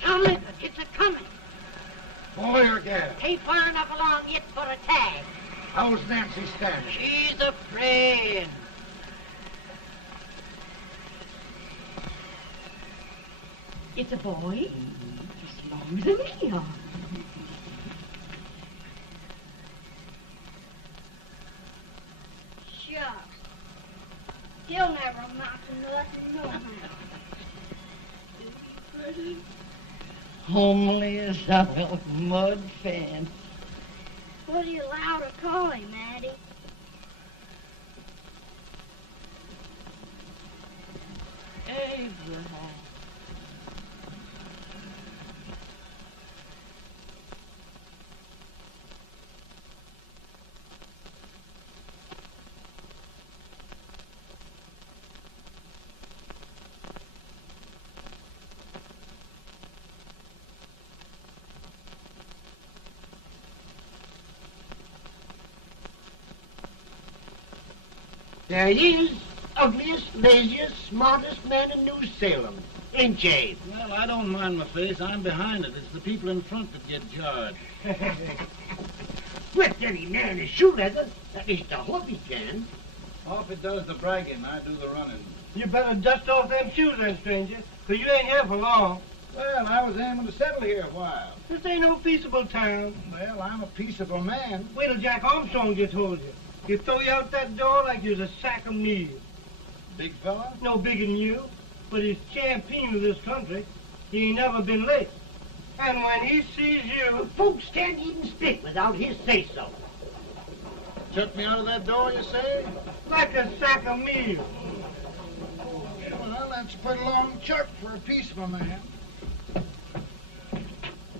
Tomlin, it's a-coming. Boy or gal? Ain't far enough along yet for a tag. How's Nancy standing? She's afraid. It's a boy, as long as a me are. Shucks. He'll never amount to nothing, no how. Homely as a mud fan. What do you allow to call him, Addie? Abraham. There he is, ugliest, laziest, smartest man in New Salem. Ain't ye? Well, I don't mind my face. I'm behind it. It's the people in front that get jarred. With any man is shoe leather. At least I hope he can. Off it does the bragging. I do the running. You better dust off them shoes then, stranger, for you ain't here for long. Well, I was aiming to settle here a while. This ain't no peaceable town. Well, I'm a peaceable man. Wait till Jack Armstrong gets hold of you. He'll throw you out that door like you're a sack of meal. Big fella? No bigger than you, but he's champion of this country. He ain't never been late. And when he sees you... Folks can't even speak without his say-so. Chuck me out of that door, you say? Like a sack of meal. Well, that's a pretty long chuck for a peaceable man.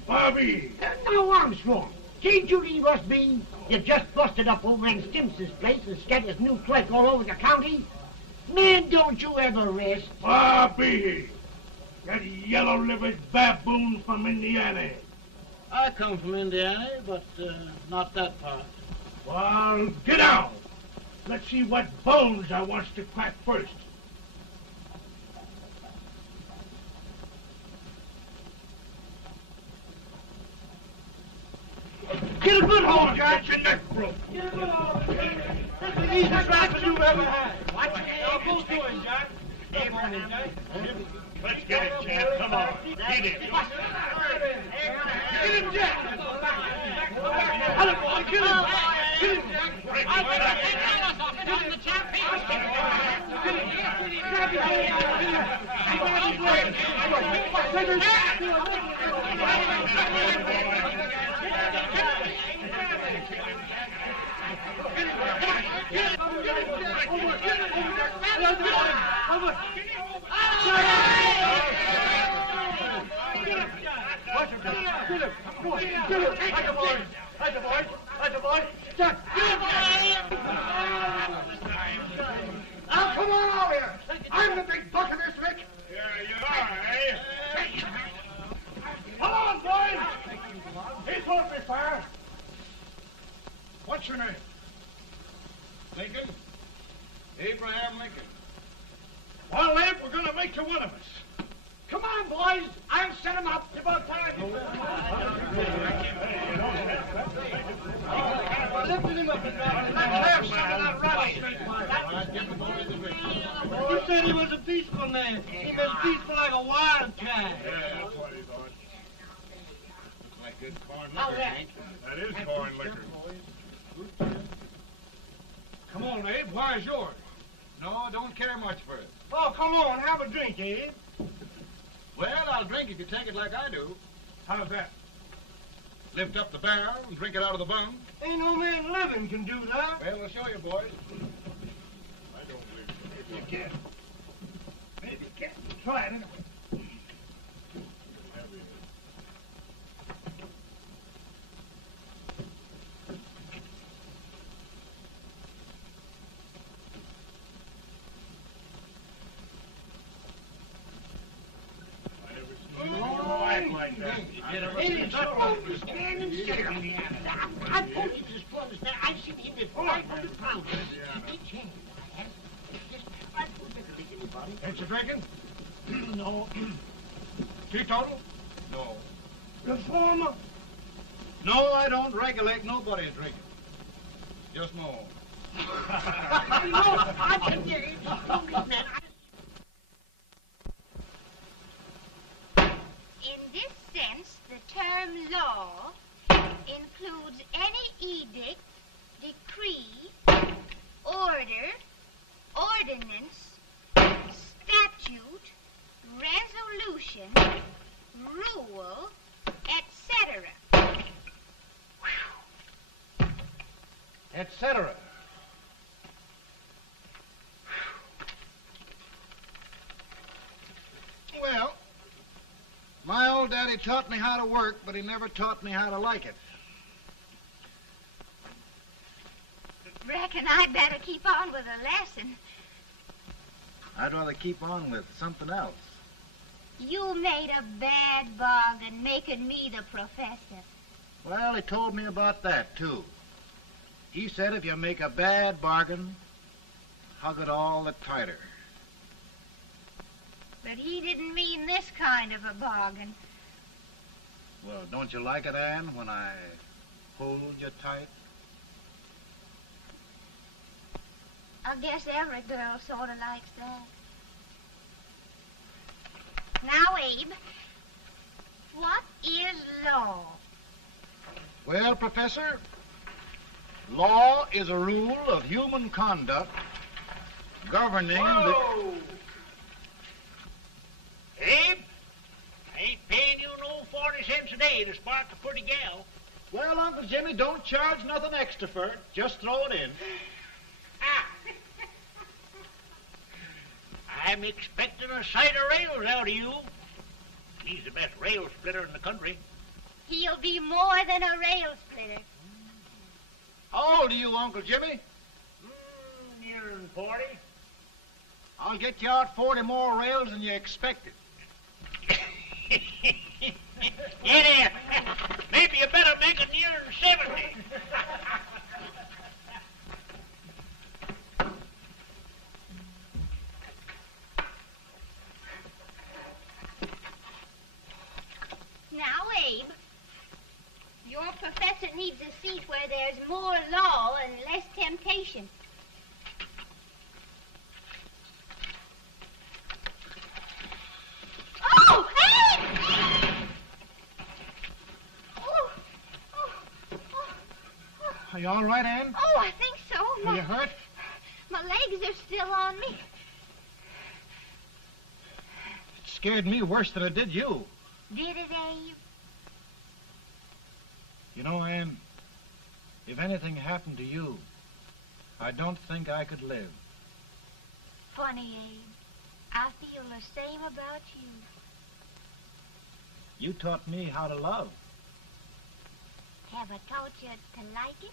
Bobby! Now, Armstrong, can't you leave us be? You just busted up old man Stimpson's place and scattered new clerk all over the county. Man, don't you ever rest. Bobby! That yellow-livered baboon from Indiana. I come from Indiana, but not that part. Well, get out. Let's see what bones I wants to crack first. Get a good hold, Jack. Get your neck broke. Get a good hold. That's the easiest rifle you've ever had. Watch it. Now, go to him, Jack. Abraham. Let's get it, Jack. Come on. Get it. Get him, Jack. Hello, boy. Kill him. Kill him, Jack. Break I'll his back. Kill him. Kill him. Grab his leg. Kill him. Grab his Now, come on over here. I'm the big buck of this lick. Yeah, you are, eh? Come on, boys. He's off me, fire. What's your name? Lincoln? Abraham Lincoln. Well, Abe, we're going to make you one of us. Come on, boys. I'll set him up. It's about time. Lifting him up and down. Let's have some of that rattlesnake. You said he was a peaceful man. He was peaceful like a wildcat. Yeah, that's what he thought. Looks like good corn How's liquor, that? Hank. That is corn liquor. Come on, Abe. Where's yours? No, don't care much for it. Oh, come on. Have a drink, Abe. Well, I'll drink if you take it like I do. How's that? Lift up the barrel and drink it out of the bung. Ain't no man living can do that. Well, we'll show you, boys. I don't believe so. Maybe you can. Maybe you can. Try it anyway. It's almost standing still. I told you this was there. I've seen him with 500 pounds. Each hand. I don't regulate anybody. Ain't you drinking? No. Teetotal? No. Reformer. No, I don't regulate nobody drinking. Just no. No, I can get it. Man, In this sense, the term law includes any edict, decree, order, ordinance, statute, resolution, rule, etc. Etc. Well, my old daddy taught me how to work, but he never taught me how to like it. Reckon I'd better keep on with the lesson. I'd rather keep on with something else. You made a bad bargain making me the professor. Well, he told me about that, too. He said if you make a bad bargain, hug it all the tighter. But he didn't mean this kind of a bargain. Well, don't you like it, Anne, when I hold you tight? I guess every girl sort of likes that. Now, Abe, what is law? Well, Professor, law is a rule of human conduct governing Whoa! Abe, I ain't paying you no 40 cents a day to spark a pretty gal. Well, Uncle Jimmy, don't charge nothing extra for it. Just throw it in. I'm expecting a sight of rails out of you. He's the best rail splitter in the country. He'll be more than a rail splitter. How old are you, Uncle Jimmy? Nearing 40. I'll get you out 40 more rails than you expected. Yeah, there. Maybe you better make it nearing 70. Now, Abe, your professor needs a seat where there's more law and less temptation. Oh, Abe! Are you all right, Anne? Oh, I think so. Are you hurt? My legs are still on me. It scared me worse than it did you. Did it, Abe? You know, Anne, if anything happened to you, I don't think I could live. Funny, Abe. I feel the same about you. You taught me how to love. Have I taught you to like it?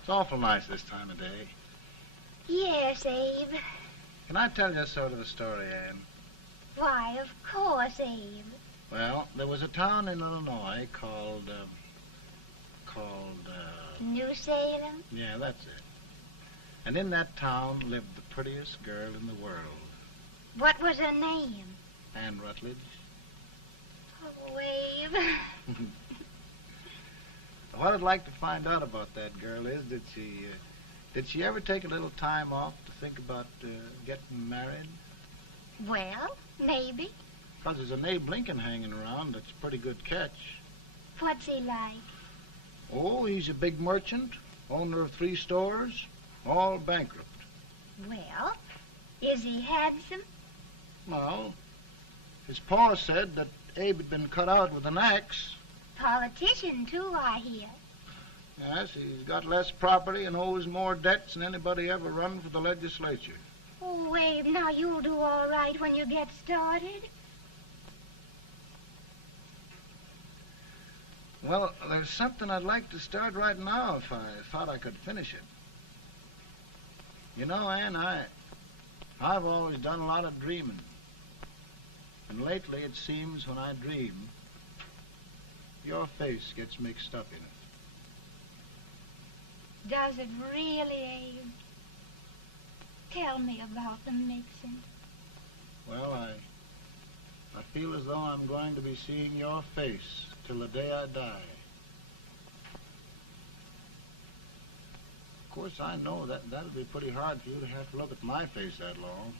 It's awful nice this time of day. Yes, Abe. Can I tell you sort of a story, Anne? Why, of course, Abe. Well, there was a town in Illinois called, New Salem? yeah, that's it. And in that town lived the prettiest girl in the world, What was her name? Anne Rutledge. Oh, Abe. What I'd like to find out about that girl is, did she ever take a little time off to think about getting married? Well, maybe. Because there's an Abe Lincoln hanging around that's a pretty good catch. What's he like? Oh, he's a big merchant, owner of 3 stores. All bankrupt. Well, is he handsome? Well, his pa said that Abe had been cut out with an axe. Politician, too, I hear. Yes, he's got less property and owes more debts than anybody ever run for the legislature. Oh, Abe, now you'll do all right when you get started. Well, there's something I'd like to start right now if I thought I could finish it. You know, Ann, I've always done a lot of dreaming. And lately it seems when I dream, your face gets mixed up in it. Does it really, Abe? Tell me about the mixing. Well, I feel as though I'm going to be seeing your face till the day I die. Of course, I know that'll be pretty hard for you to have to look at my face that long.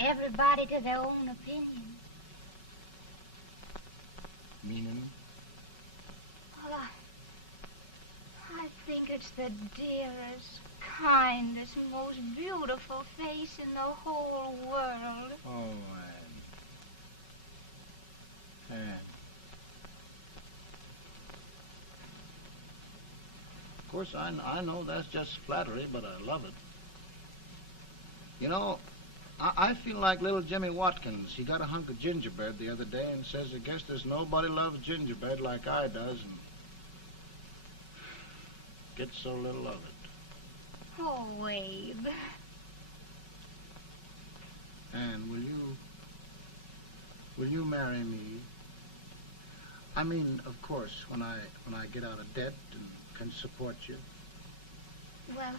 Everybody to their own opinion. Meaning? Well, I think it's the dearest, kindest, most beautiful face in the whole world. Oh, Ann. Ann. Of course, I know that's just flattery, but I love it. You know, I feel like little Jimmy Watkins. He got a hunk of gingerbread the other day and says, I guess there's nobody loves gingerbread like I does, and gets so little of it. Oh, Abe. Ann, will you marry me? I mean, of course, when I get out of debt and can support you. Well,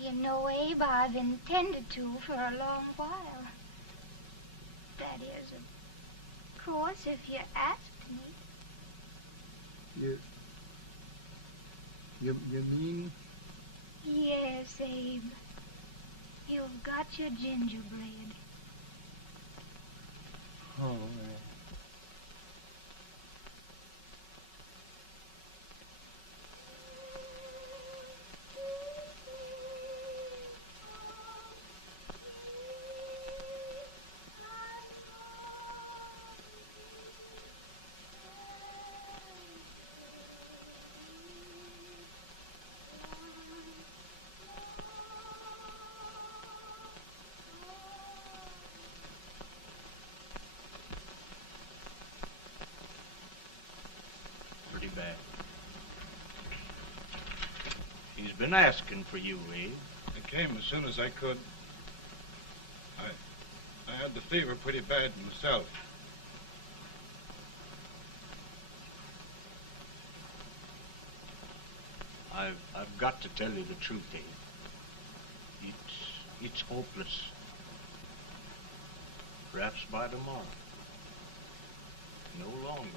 you know, Abe, I've intended to for a long while. That is, of course, if you asked me. You mean? Yes, Abe. You've got your gingerbread. Oh, Bad. He's been asking for you, Abe. I came as soon as I could. I had the fever pretty bad myself. I've got to tell you the truth, Abe. It's hopeless. Perhaps by tomorrow. No longer.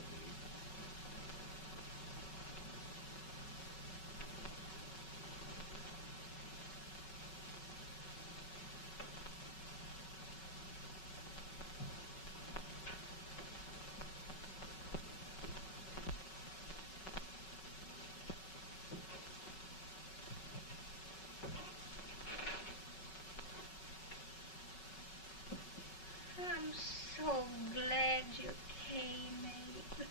I'm so glad you came, Abe.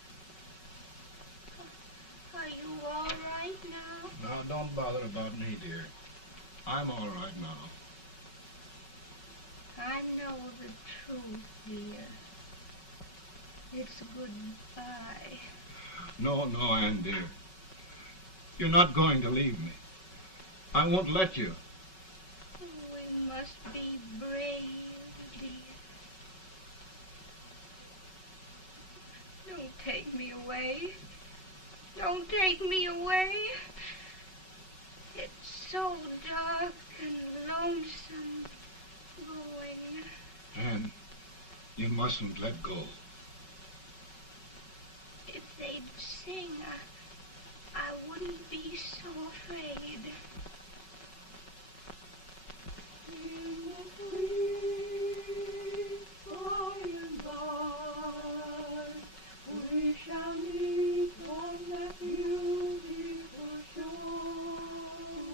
Are you all right now? No, don't bother about me, dear. I'm all right now. I know the truth, dear. It's goodbye. No, Ann, dear. You're not going to leave me. I won't let you. We must be brave, dear. Don't take me away. Don't take me away. It's so dark and lonesome going. Ann, you mustn't let go. If they'd sing, I wouldn't be so afraid.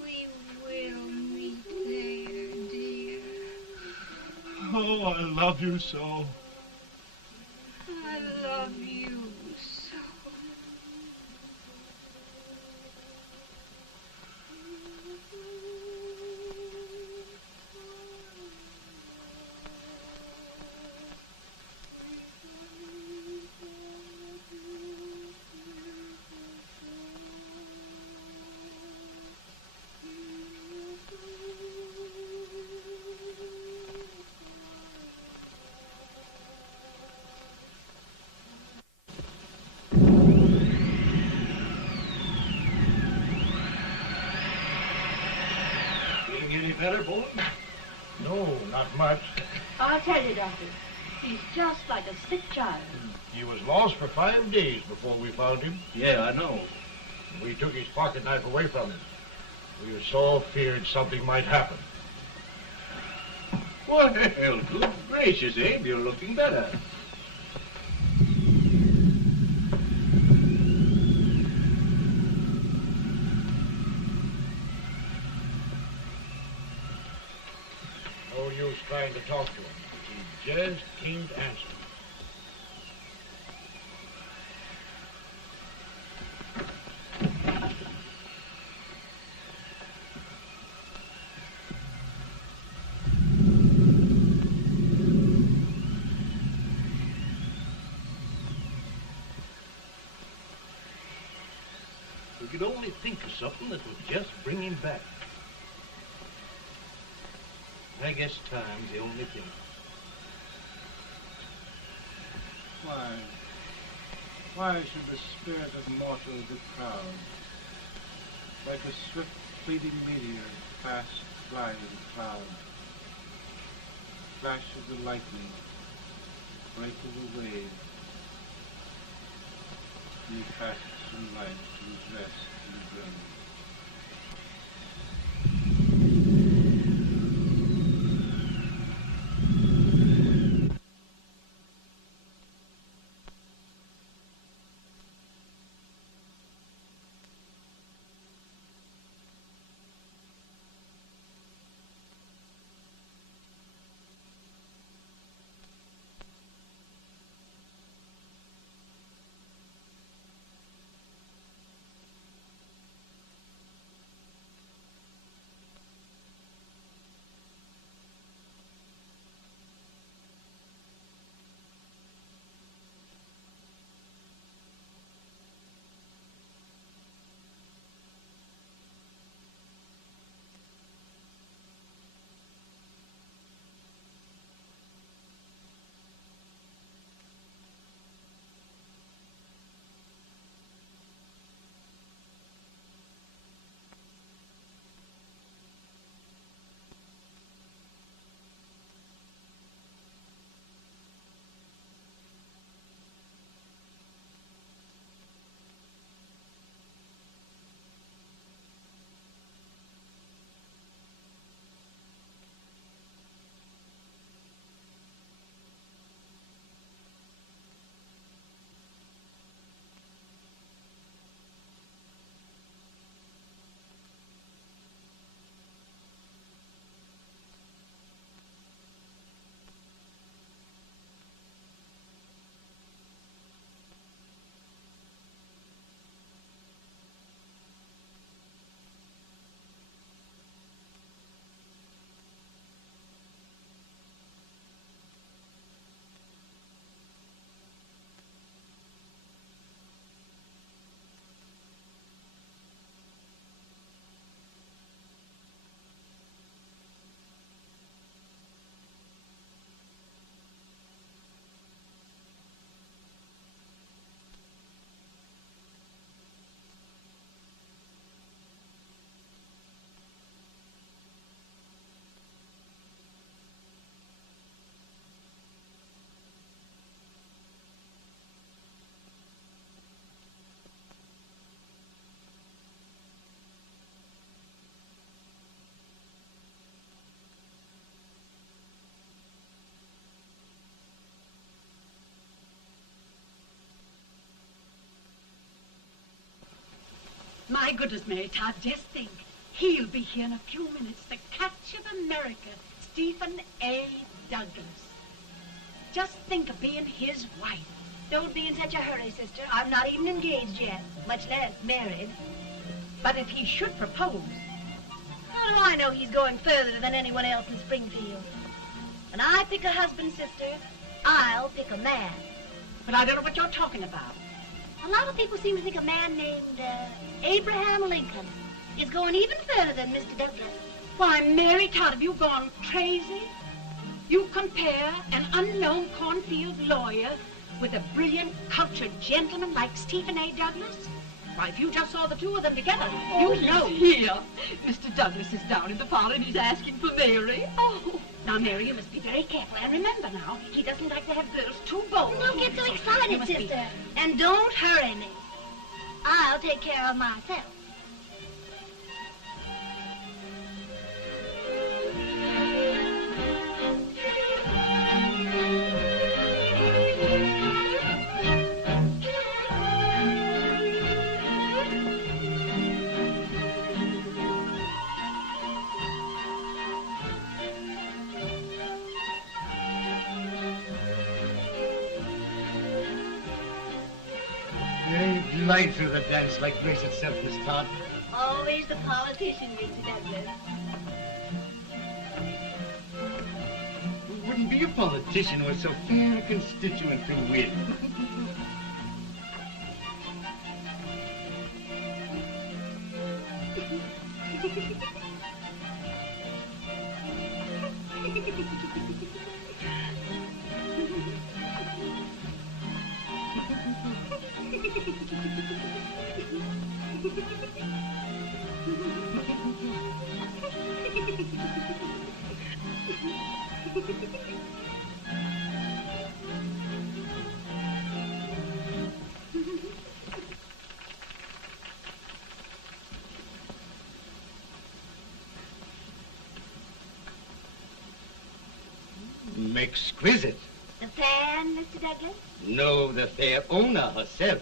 We I love you so. I love you so. Any better, boy? No, not much. I'll tell you, Doctor. He's just like a sick child. He was lost for 5 days before we found him. Yeah, I know. We took his pocket knife away from him. We were so feared something might happen. Well, good gracious, Abe, you're looking better. No use trying to talk to him. He just can't answer. We could only think of something that would just bring him back. I guess time's the only thing. Why should the spirit of mortal be proud? Like a swift fleeting meteor, fast flying cloud. Flash of the lightning, break of the wave. He passes from life to his rest in the grave. My goodness, Mary Todd, just think. He'll be here in a few minutes. The catch of America, Stephen A. Douglas. Just think of being his wife. Don't be in such a hurry, sister. I'm not even engaged yet, much less married. But if he should propose... How do I know he's going further than anyone else in Springfield? When I pick a husband, sister, I'll pick a man. But I don't know what you're talking about. A lot of people seem to think a man named Abraham Lincoln is going even further than Mr. Douglas. Why, Mary Todd, have you gone crazy? You compare an unknown cornfield lawyer with a brilliant, cultured gentleman like Stephen A. Douglas? Why, if you just saw the two of them together, Oh, you know. Here. Mr. Douglas is down in the parlor and he's asking for Mary. Oh, now, Mary, you must be very careful. And remember now, he doesn't like to have girls too bold. Don't get so You excited, must be- sister. And don't hurry me. I'll take care of myself. You glide through the dance like grace itself, Miss Todd. Always the politician, Mr. Douglas. You wouldn't be a politician with so fair a constituent to win. Exquisite. The fan, Mr. Douglas? No, the fair owner herself.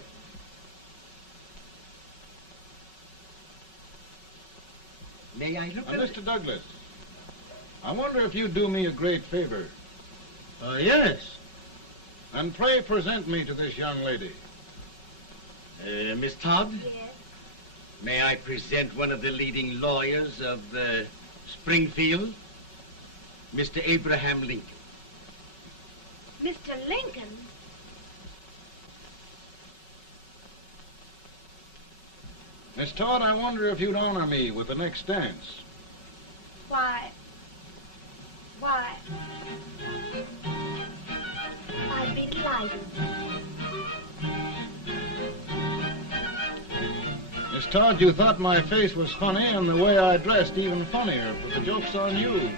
May I look at Mr. Douglas, I wonder if you'd do me a great favor. Yes. And pray present me to this young lady. Miss Todd? Yes. May I present one of the leading lawyers of Springfield, Mr. Abraham Lincoln. Mr. Lincoln? Miss Todd, I wonder if you'd honor me with the next dance. Why, I'd be delighted. Miss Todd, you thought my face was funny and the way I dressed even funnier, but the joke's on you.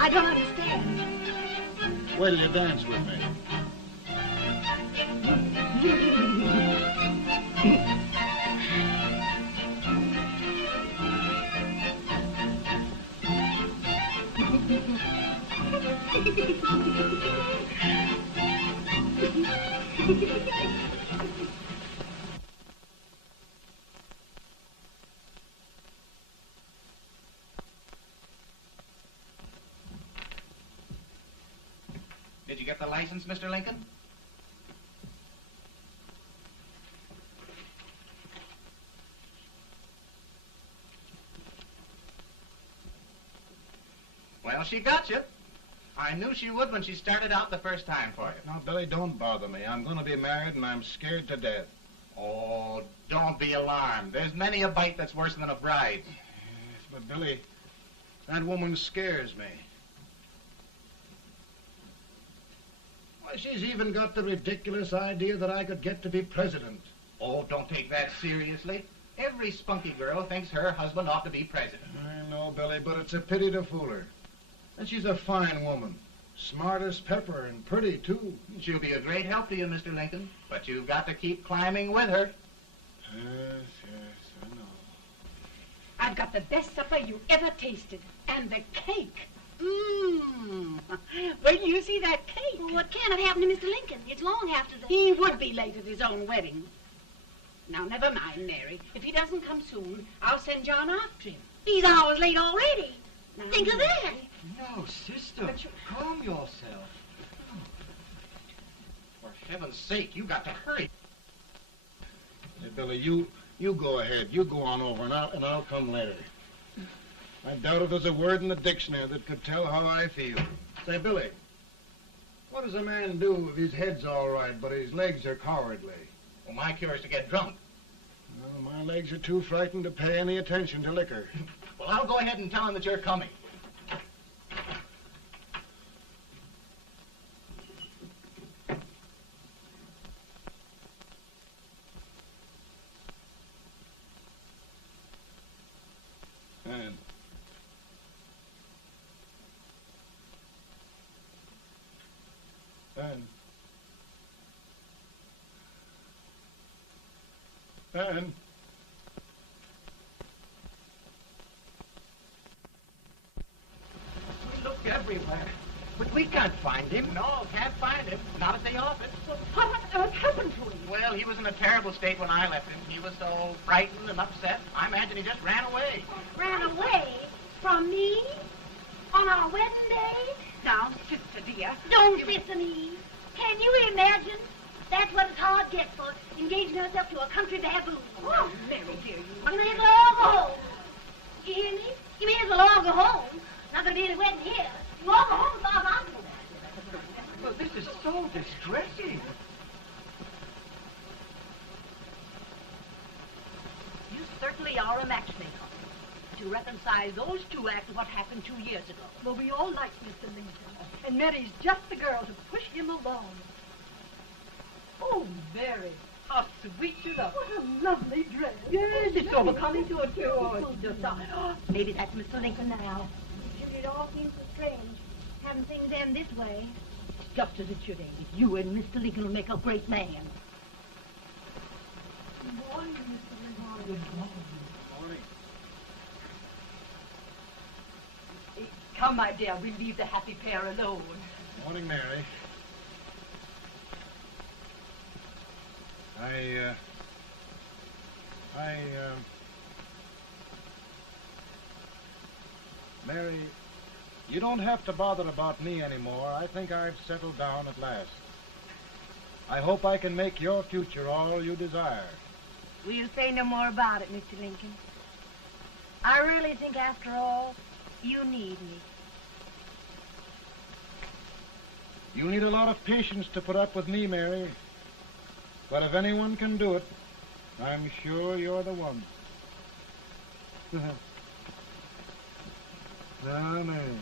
I don't understand. Wait till you dance with me. Did you get the license, Mr. Lincoln? Well, she got you. I knew she would when she started out the first time for you. Now, Billy, don't bother me. I'm going to be married and I'm scared to death. Oh, don't be alarmed. There's many a bite that's worse than a bride. Yes, but Billy, that woman scares me. Why, she's even got the ridiculous idea that I could get to be president. Oh, don't take that seriously. Every spunky girl thinks her husband ought to be president. I know, Billy, but it's a pity to fool her. And she's a fine woman. Smart as pepper and pretty, too. She'll be a great help to you, Mr. Lincoln. But you've got to keep climbing with her. Yes, I know. I've got the best supper you ever tasted. And the cake. Mmm. Wait till you see that cake. Well, what can have happened to Mr. Lincoln? It's long after the... He would be late at his own wedding. Now, never mind, Mary. If he doesn't come soon, I'll send John after him. He's hours late already. Now, Think of that. No, sister, calm yourself. heaven's sake, you got to hurry. Hey, Billy, you go ahead. You go on over, and I'll come later. I doubt if there's a word in the dictionary that could tell how I feel. Say, Billy, what does a man do if his head's all right, but his legs are cowardly? Well, my cure is to get drunk. Well, my legs are too frightened to pay any attention to liquor. Well, I'll go ahead and tell him that you're coming. Ben. We looked everywhere, but we can't find him. No, can't find him. Not at the office. Well, what on earth happened to him? Well, he was in a terrible state when I left him. He was so frightened and upset. I imagine he just ran away. Ran away? From me? On our wedding day? Now, sister dear. Don't listen, Eve. Can you imagine? That's what it's hard gets for engaging herself to a country baboon. Oh, Mary, dear, You may as well all go home. You hear me? You may as well all go home. Not going to be any wedding here. You all go home as far as I'm concerned. Well, this is so distressing. You certainly are a matchmaker. To reconcile those two after what happened 2 years ago. Well, we all like Mr. Lincoln. And Mary's just the girl to push him along. Oh, Mary, how sweet you look. What a lovely dress. Yes, it's so becoming to her, too. Oh, it's just... Maybe that's Mr. Lincoln now. It all seems so strange, having things end this way. It's just as it should end. You and Mr. Lincoln will make a great man. Good morning, Mr. Lincoln. Good morning. Come, my dear, we'll leave the happy pair alone. Morning, Mary. Mary, you don't have to bother about me anymore. I think I've settled down at last. I hope I can make your future all you desire. We'll say no more about it, Mr. Lincoln. I really think, after all, you need me. You need a lot of patience to put up with me, Mary. But if anyone can do it, I'm sure you're the one. Now, Mary.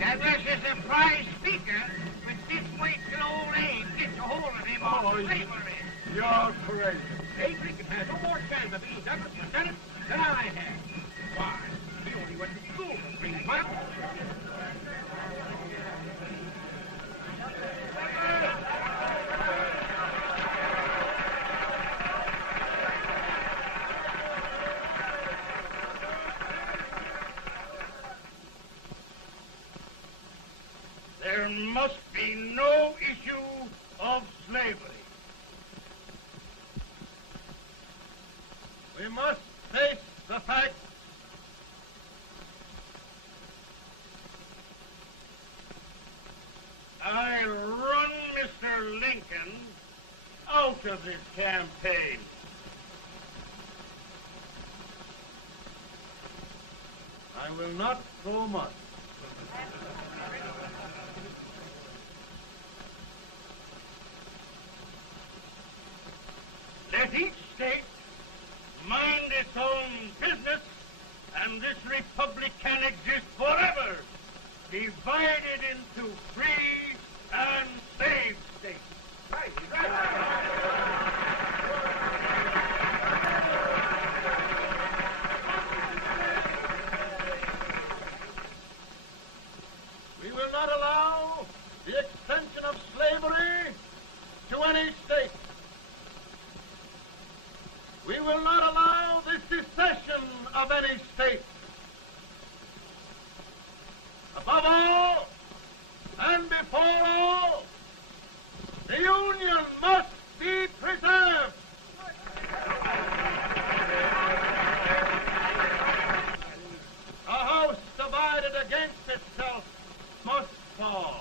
Douglas is a prize speaker, but this way till old age gets a hold of him on slavery. You're crazy. Abe Lincoln has no more chance of being Douglas for Senate than I have. Why? He only went to school for 3 months. There must be no issue of slavery. We must face the fact I run Mr. Lincoln out of this campaign. I will not go much. Let each state mind its own business, and this republic can exist forever, divided into free and slave states. Right, We will not allow any state. We will not allow the secession of any state. Above all, and before all, the Union must be preserved. A house divided against itself must fall.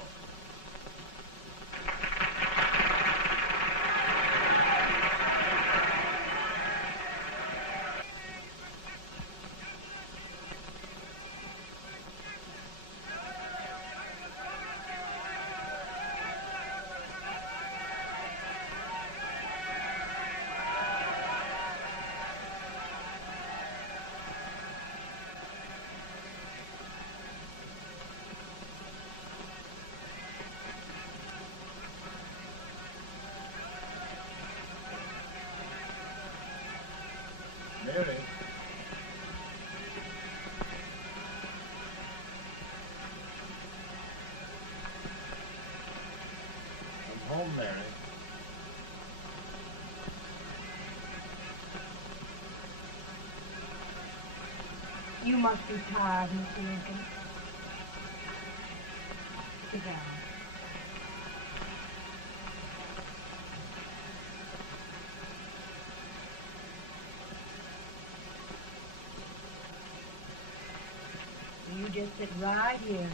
Mary. Come home, Mary. You must be tired, Mr. Lincoln. Sit down. You just sit right here.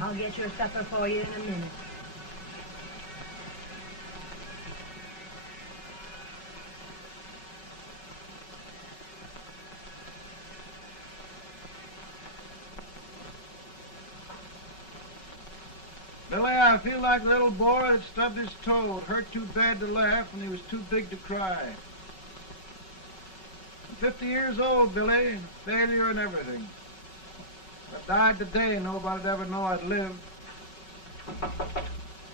I'll get your supper for you in a minute. Billy, I feel like a little boy that stubbed his toe. It hurt too bad to laugh and he was too big to cry. I'm 50 years old, Billy. Failure and everything. If I died today, nobody'd ever know I'd lived.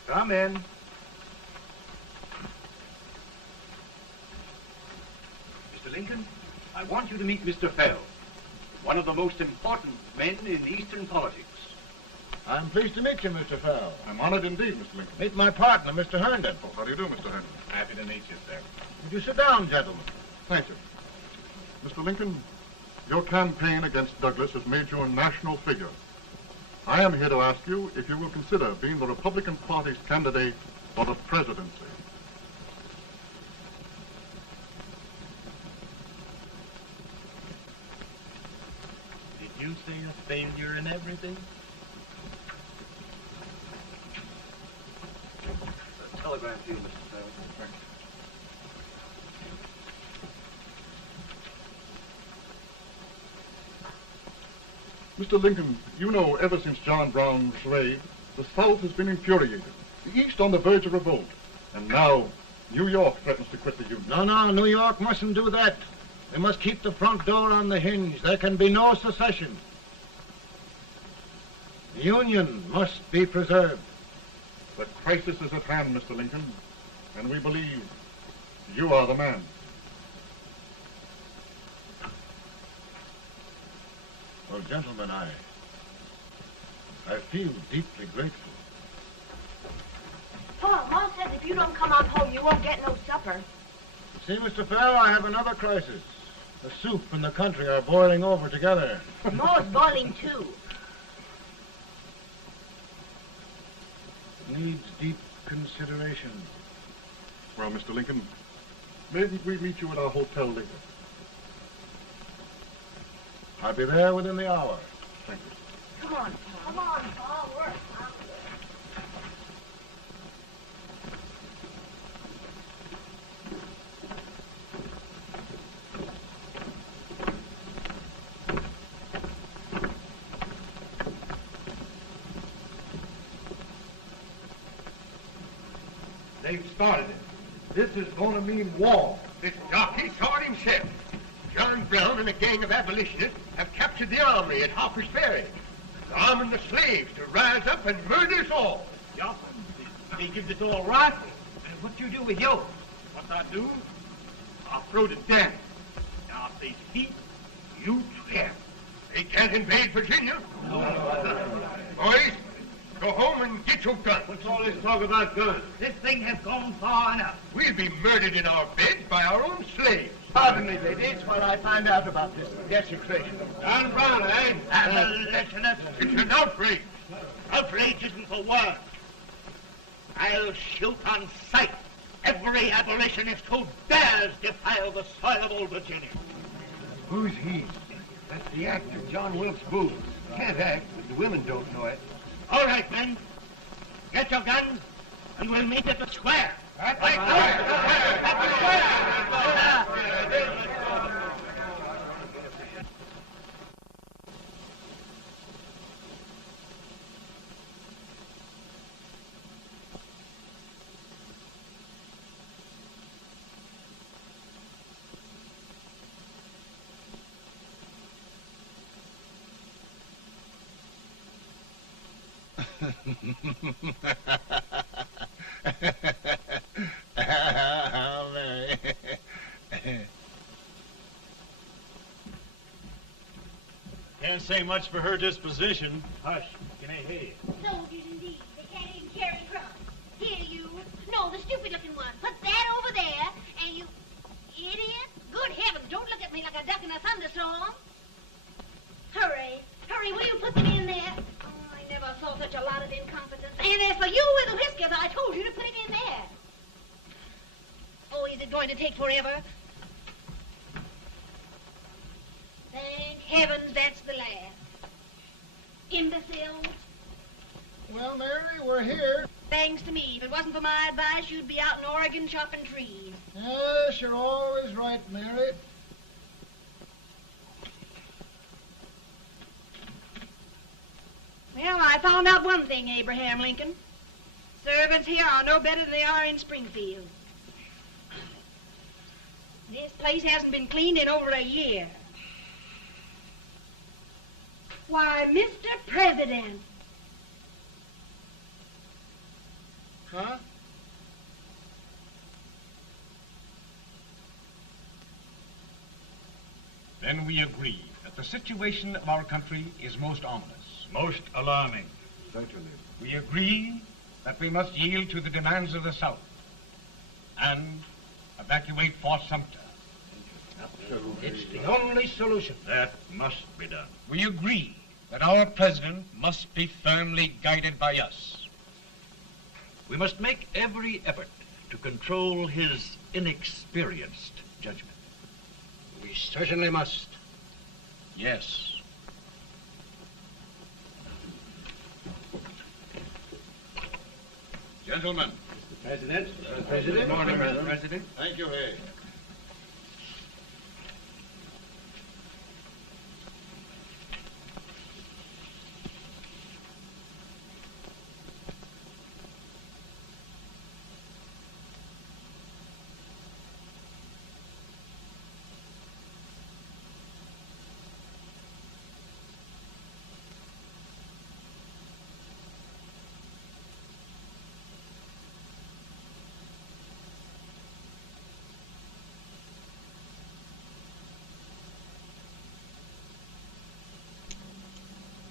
Come in. Mr. Lincoln, I want you to meet Mr. Fell, one of the most important men in Eastern politics. I'm pleased to meet you, Mr. Fell. I'm honored indeed, Mr. Lincoln. Meet my partner, Mr. Herndon. Oh, how do you do, Mr. Herndon? Happy to meet you, sir. Would you sit down, gentlemen? Thank you. Mr. Lincoln, your campaign against Douglas has made you a national figure. I am here to ask you if you will consider being the Republican Party's candidate for the presidency. Did you say a failure in everything? A telegram to you, Mr. Fell. Mr. Lincoln, you know ever since John Brown slaved, the South has been infuriated, the East on the verge of revolt, and now New York threatens to quit the Union. No, New York mustn't do that. They must keep the front door on the hinge. There can be no secession. The Union must be preserved. The crisis is at hand, Mr. Lincoln, and we believe you are the man. Well, gentlemen, I feel deeply grateful. Pa, Ma says if you don't come on home, you won't get no supper. See, Mr. Fell, I have another crisis. The soup and the country are boiling over together. Ma's boiling too. Needs deep consideration. Well, Mr. Lincoln, maybe we meet you at our hotel later. I'll be there within the hour. Thank you. Come on, Pa. Come on, Pa. We're hungry. They've started it. This is going to mean war. This jockey saw it himself. John Brown and a gang of abolitionists have captured the armory at Harper's Ferry. They're arming the slaves to rise up and murder us all. Yeah, they give this all right. And what you do with yours? What I do? I'll throw the down. Now, if they speak, you tell. They can't invade Virginia. Boys, Go home and get your gun. What's all this talk about guns? This thing has gone far enough. We'll be murdered in our beds by our own slaves. Pardon me, ladies, while I find out about this desecration. John Brown, eh? Abolitionist. It's an outrage. Outrage isn't the word. I'll shoot on sight every abolitionist who dares defile the soil of old Virginia. Who's he? That's the actor, John Wilkes Booth. Can't act, but the women don't know it. All right, men. Get your guns, and we'll meet at the square. At the Can't say much for her disposition. Hush, can I hear you? Soldiers indeed. They can't even carry crumbs. Here, you. No, the stupid-looking one. Put that over there, and you... Idiot. Good heavens, don't look at me like a duck in a thunderstorm. Hurry. Hurry, will you put them in there? Oh, I never saw such a lot of incompetence. And as for you with the whiskers, I told you to put it in there. Oh, is it going to take forever? Thank heavens that's the last. Imbeciles. Well, Mary, we're here. Thanks to me. If it wasn't for my advice, you'd be out in Oregon chopping trees. Yes, you're always right, Mary. Well, I found out one thing, Abraham Lincoln. Servants here are no better than they are in Springfield. This place hasn't been cleaned in over a year. Why, Mr. President. Huh? Then we agree that the situation of our country is most ominous. Most alarming. Certainly. We agree that we must yield to the demands of the South and evacuate Fort Sumter. It's the only solution. That must be done. We agree that our president must be firmly guided by us. We must make every effort to control his inexperienced judgment. We certainly must. Yes. Gentlemen. Mr. President. Mr. President. Good morning, Mr. President. Thank you, Hay.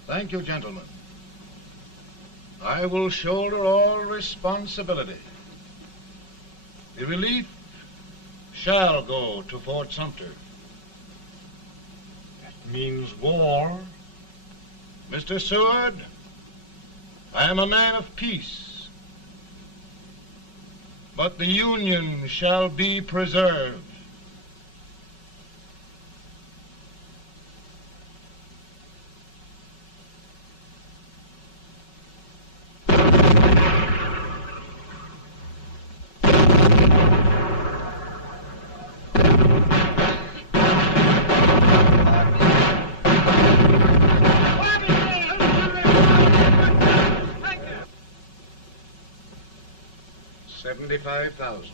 Thank you, gentlemen. I will shoulder all responsibility. The relief shall go to Fort Sumter. That means war. Mr. Seward, I am a man of peace, but the Union shall be preserved. $75,000.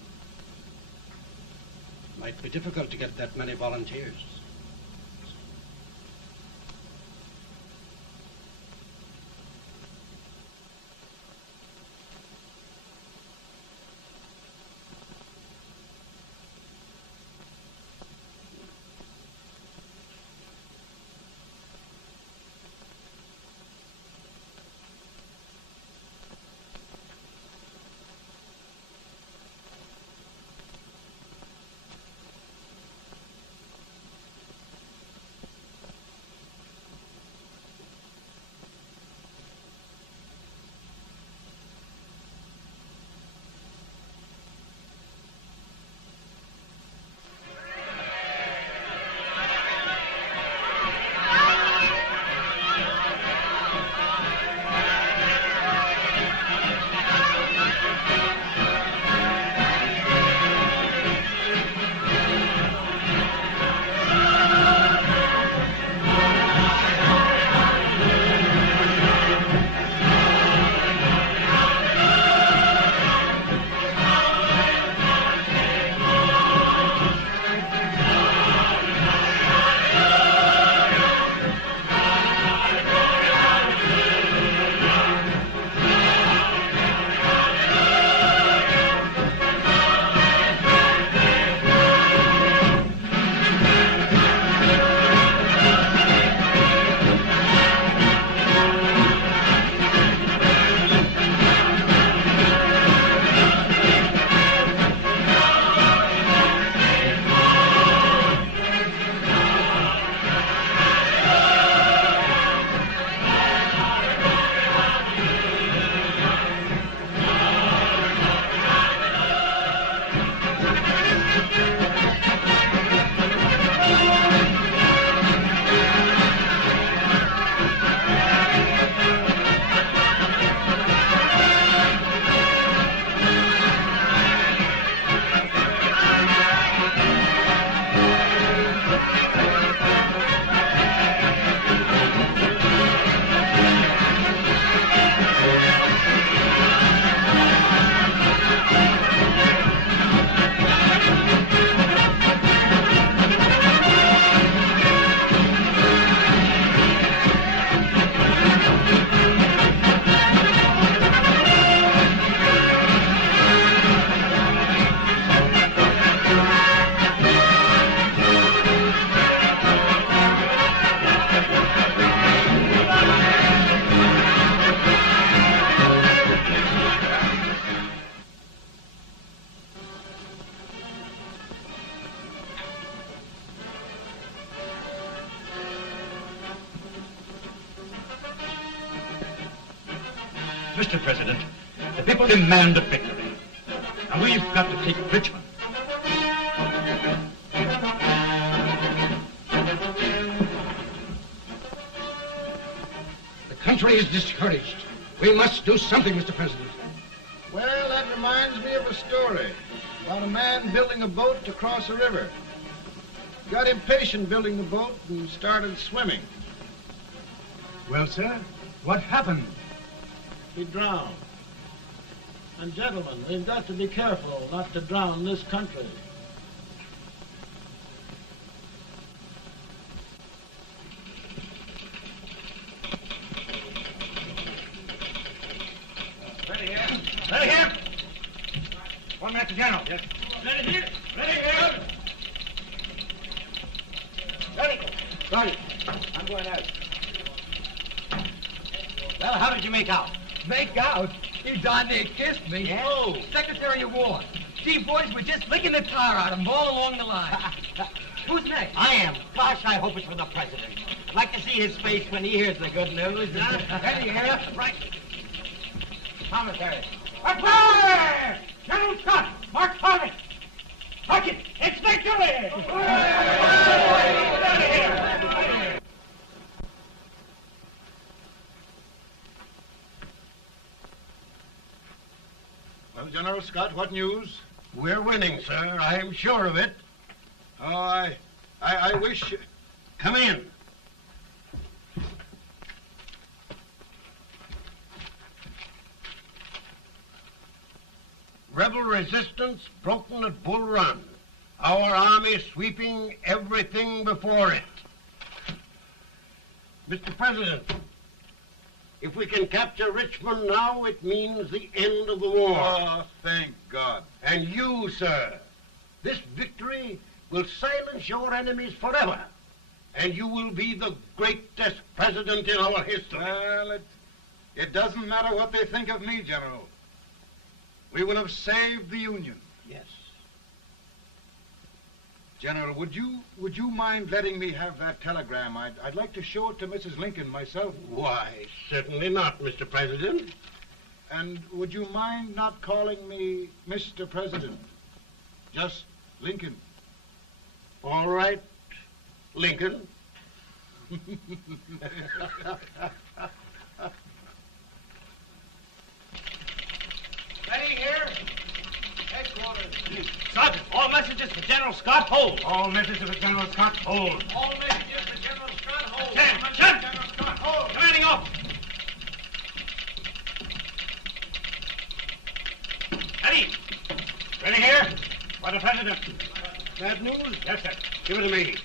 Might be difficult to get that many volunteers. Mr. President, the people demand a victory. And we've got to take Richmond. The country is discouraged. We must do something, Mr. President. Well, that reminds me of a story about a man building a boat to cross a river. He got impatient building the boat and started swimming. Well, sir, what happened? He drowned. And gentlemen, we've got to be careful not to drown this country. Ready here. Ready here. One Master General. Yes. Ready here. Ready here. Ready. Ready. I'm going out. Well, how did you make out? Make out? He darn near kissed me. Yeah? Oh, Secretary of War. Gee, boys, we're just licking the tar out of him all along the line. Who's next? I am. Gosh, I hope it's for the president. I'd like to see his face when he hears the good news. Ready here. Right. Commissary. Fire! General Scott, march target. March it. It's victory! Well, General Scott, what news? We're winning, sir. I'm sure of it. Oh, I wish... Come in. Rebel resistance broken at Bull Run. Our army sweeping everything before it. Mr. President, if we can capture Richmond now, it means the end of the war. Oh, thank God. And you, sir, this victory will silence your enemies forever. And you will be the greatest president in our history. Well, it doesn't matter what they think of me, General. We will have saved the Union. Yes. General, would you mind letting me have that telegram? I'd like to show it to Mrs. Lincoln myself. Why, certainly not, Mr. President. And would you mind not calling me Mr. President? Just Lincoln. All right, Lincoln. Ready here. Headquarters. Sergeant, all messages for General Scott, hold. All messages for General Scott, hold. All messages for General Scott, hold. Stand. General Scott, hold. Commanding officer. Ready. Ready here. For the President. Bad news? Yes, sir. Give it to me.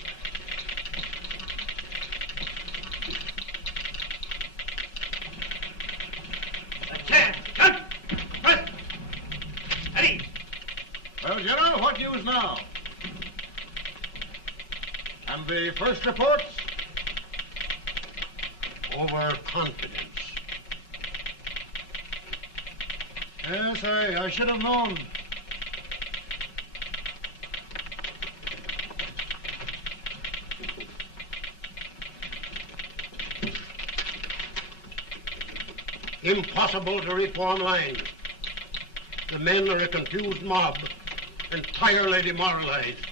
Stand. Cut. Press. Ready. Well, General, what news now? And the first reports? Overconfidence. Yes, I should have known. Impossible to reform lines. The men are a confused mob, entirely demoralized.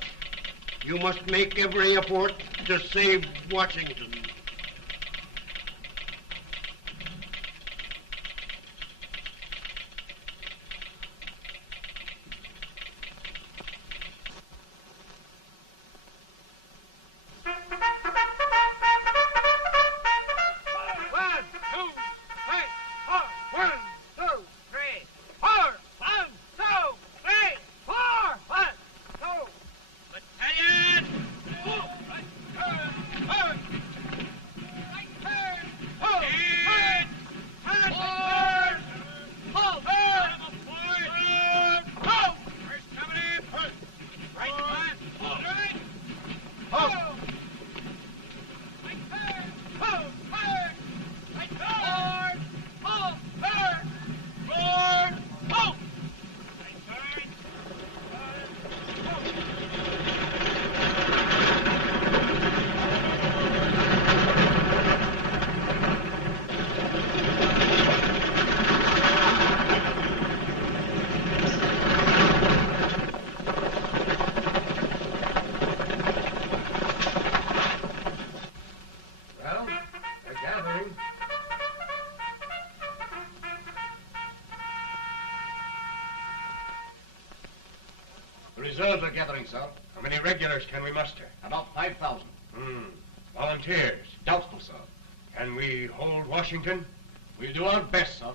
You must make every effort to save Washington. Reserves are gathering, sir. How many regulars can we muster? About 5,000. Volunteers? Doubtful, sir. Can we hold Washington? We'll do our best, sir.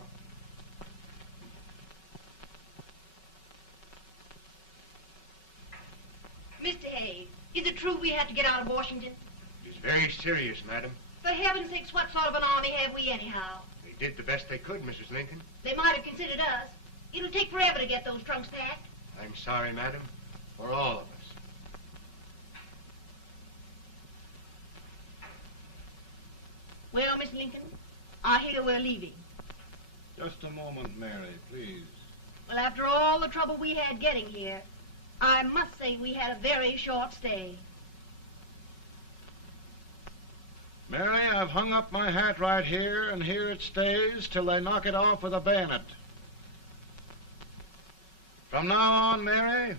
Mr. Hayes, is it true we have to get out of Washington? It is very serious, madam. For heaven's sakes, what sort of an army have we anyhow? They did the best they could, Mrs. Lincoln. They might have considered us. It'll take forever to get those trunks packed. I'm sorry, madam, for all of us. Well, Miss Lincoln, I hear we're leaving. Just a moment, Mary, please. Well, after all the trouble we had getting here, I must say we had a very short stay. Mary, I've hung up my hat right here, and here it stays till they knock it off with a bayonet. From now on, Mary,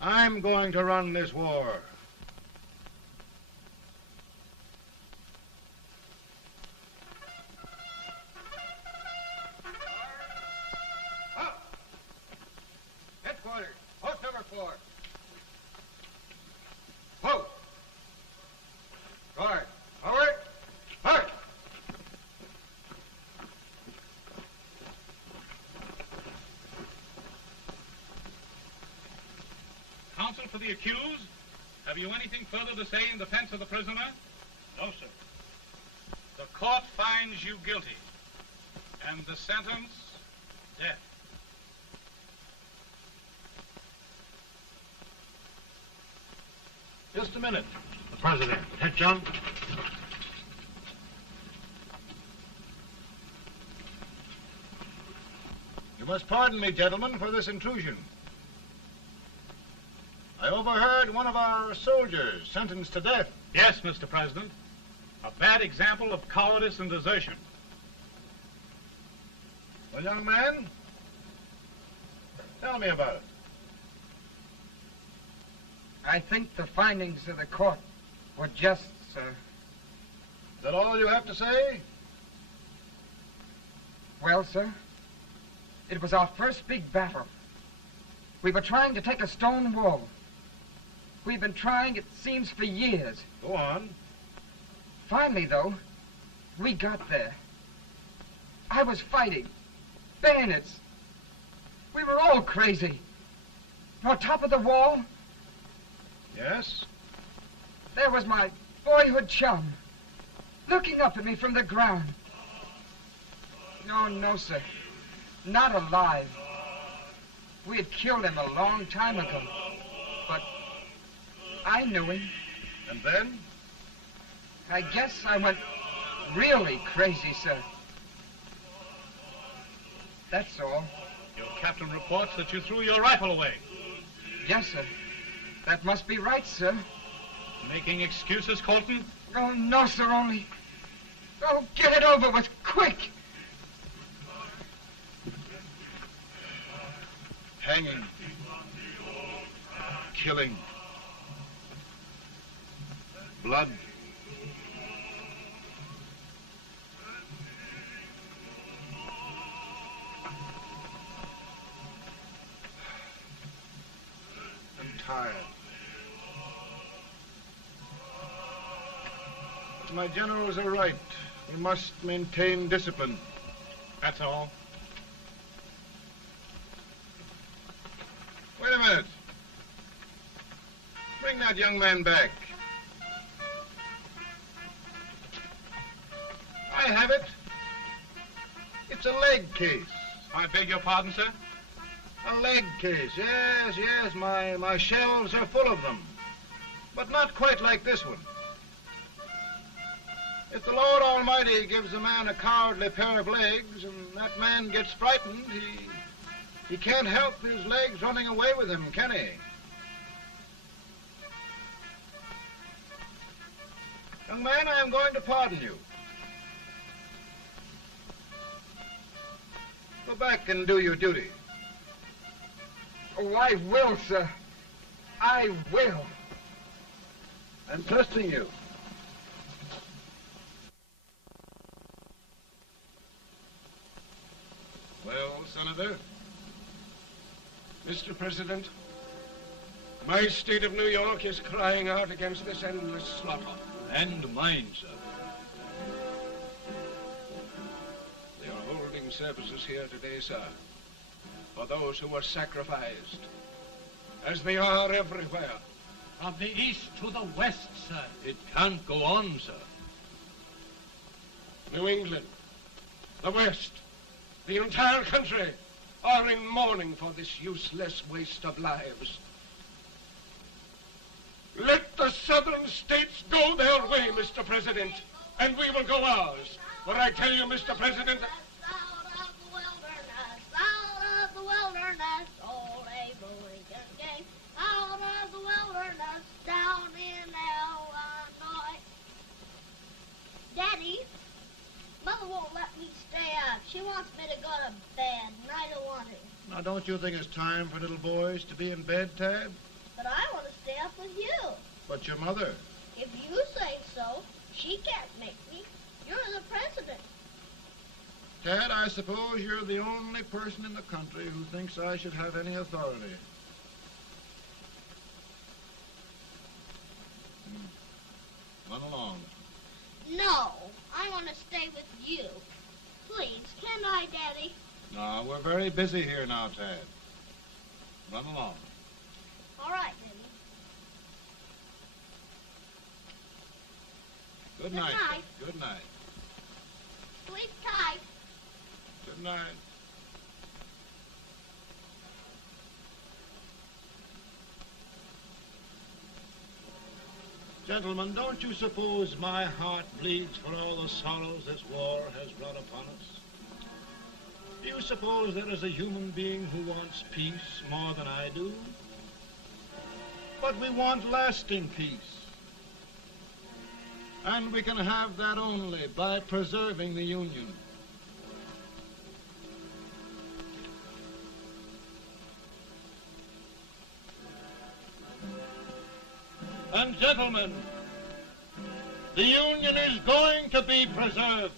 I'm going to run this war. Headquarters, post number 4. Post. Guard, forward, march. Counsel for the accused, have you anything further to say in defense of the prisoner? No, sir. The court finds you guilty, and the sentence, death. Just a minute. The President. Head, John. You must pardon me, gentlemen, for this intrusion. I overheard one of our soldiers sentenced to death. Yes, Mr. President. A bad example of cowardice and desertion. Well, young man, tell me about it. I think the findings of the court were just, sir. Is that all you have to say? Well, sir, it was our first big battle. We were trying to take a stone wall. We've been trying, it seems, for years. Go on. Finally, though, we got there. I was fighting. Bayonets. We were all crazy. On top of the wall, Yes? there was my boyhood chum, looking up at me from the ground. No, no, sir. Not alive. We had killed him a long time ago. But I knew him. And then? I guess I went really crazy, sir. That's all. Your captain reports that you threw your rifle away. Yes, sir. That must be right, sir. Making excuses, Colton? Oh, no, sir, only... Oh, get it over with, quick! Hanging. Killing. Blood. I'm tired. My generals are right. We must maintain discipline. That's all. Wait a minute. Bring that young man back. I have it. It's a leg case. I beg your pardon, sir? A leg case, yes, yes. My shelves are full of them. But not quite like this one. If the Lord Almighty gives a man a cowardly pair of legs and that man gets frightened, he can't help his legs running away with him, can he? Young man, I am going to pardon you. Go back and do your duty. Oh, I will, sir. I will. I'm trusting you. Well, Senator? Mr. President, My state of New York is crying out against this endless slaughter. And mine, sir. They are holding services here today, sir, for those who were sacrificed, as they are everywhere. From the east to the west, sir. It can't go on, sir. New England, the West, the entire country are in mourning for this useless waste of lives. Let the southern states go their way, Mr. President, and we will go ours. For I tell you, Mr. President, Out of the wilderness, old Abraham Lincoln came. Out of the wilderness, down in Illinois. Daddy, Mother won't let me stay up. She wants me to go to bed, and I don't want to. Now, don't you think it's time for little boys to be in bed, Tad? But I want to stay up with you. But your mother. If you say so, she can't make me. You're the president. Tad, I suppose you're the only person in the country who thinks I should have any authority. Run along. No, I want to stay with you. Please, can I, Daddy? No, we're very busy here now, Tad. Run along. All right, Daddy. Good night. night. Good night. Sleep tight. Good night. Gentlemen, don't you suppose my heart bleeds for all the sorrows this war has brought upon us? Do you suppose there is a human being who wants peace more than I do? But we want lasting peace. And we can have that only by preserving the Union. And gentlemen, the Union is going to be preserved.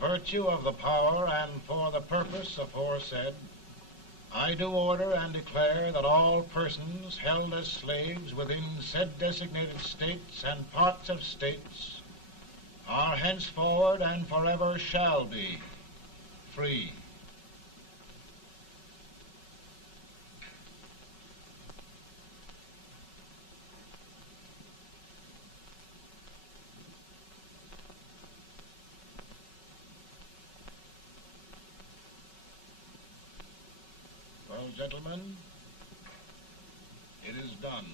Virtue of the power and for the purpose aforesaid, I do order and declare that all persons held as slaves within said designated states and parts of states are henceforward and forever shall be free. Well, gentlemen, it is done.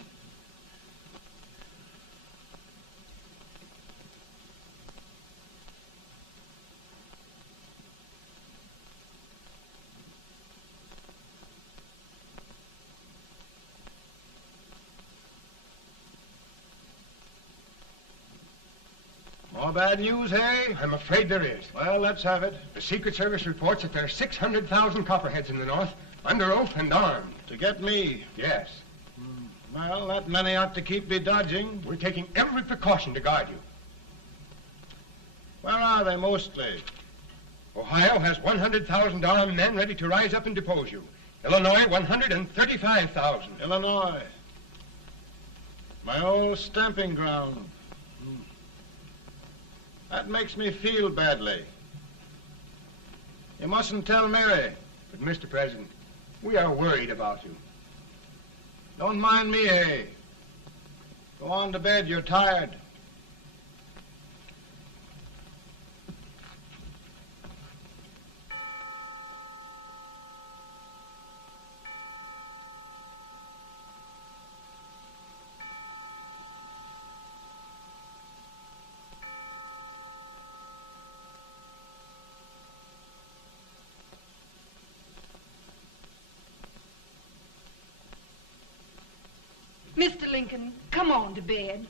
More bad news, hey? I'm afraid there is. Well, let's have it. The Secret Service reports that there are 600,000 copperheads in the North, under oath and armed. To get me? Yes. Well, that many ought to keep me dodging. We're taking every precaution to guard you. Where are they mostly? Ohio has 100,000 armed men ready to rise up and depose you. Illinois, 135,000. Illinois. My old stamping ground. That makes me feel badly. You mustn't tell Mary. But, Mr. President, we are worried about you. Don't mind me, eh? Go on to bed, you're tired. Mr. Lincoln, come on to bed.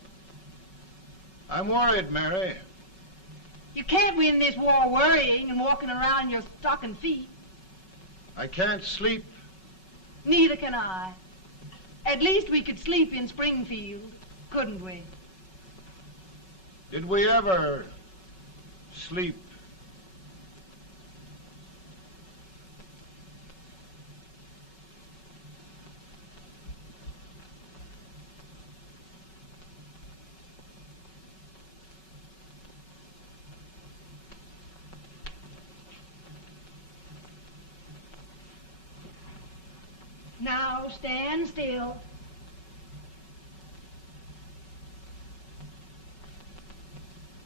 I'm worried, Mary. You can't win this war worrying and walking around in your stocking feet. I can't sleep. Neither can I. At least we could sleep in Springfield, couldn't we? Did we ever sleep? Now stand still.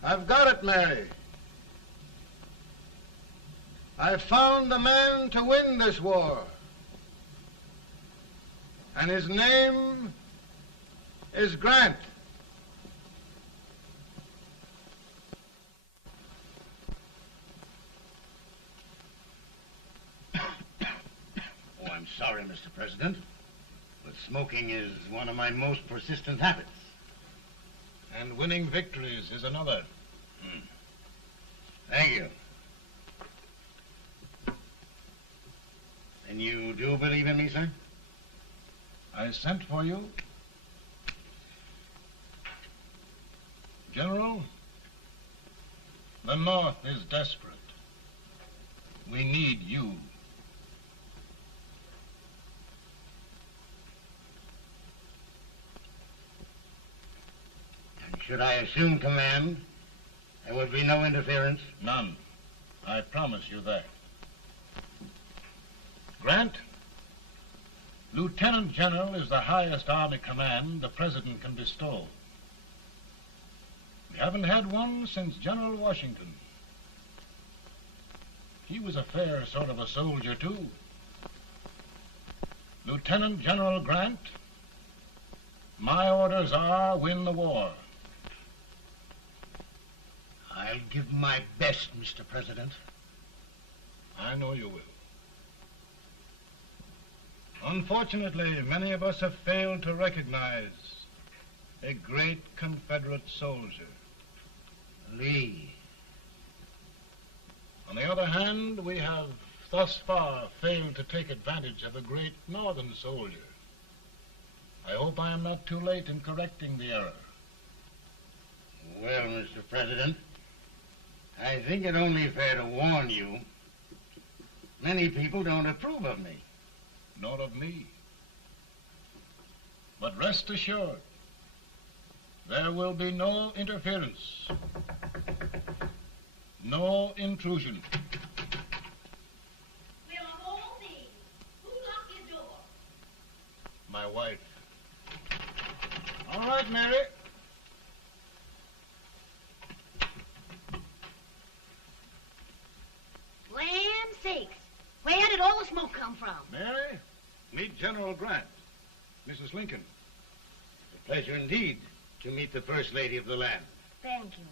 I've got it, Mary. I've found the man to win this war. And his name is Grant. Oh, I'm sorry, Mr. President, but smoking is one of my most persistent habits. And winning victories is another. Thank you. And you do believe in me, sir? I sent for you. General, the North is desperate. We need you. And should I assume command, there would be no interference? None. I promise you that. Grant, Lieutenant General is the highest army command the President can bestow. We haven't had one since General Washington. He was a fair sort of a soldier, too. Lieutenant General Grant, my orders are win the war. I'll give my best, Mr. President. I know you will. Unfortunately, many of us have failed to recognize a great Confederate soldier, Lee. On the other hand, we have thus far failed to take advantage of a great Northern soldier. I hope I am not too late in correcting the error. Well, Mr. President, I think it only fair to warn you. Many people don't approve of me. Nor of me. But rest assured, there will be no interference, no intrusion. Well, of all things, who locked your door? My wife. All right, Mary. Land sakes, where did all the smoke come from? Mary, meet General Grant, Mrs. Lincoln. It's a pleasure indeed to meet the First Lady of the land. Thank you.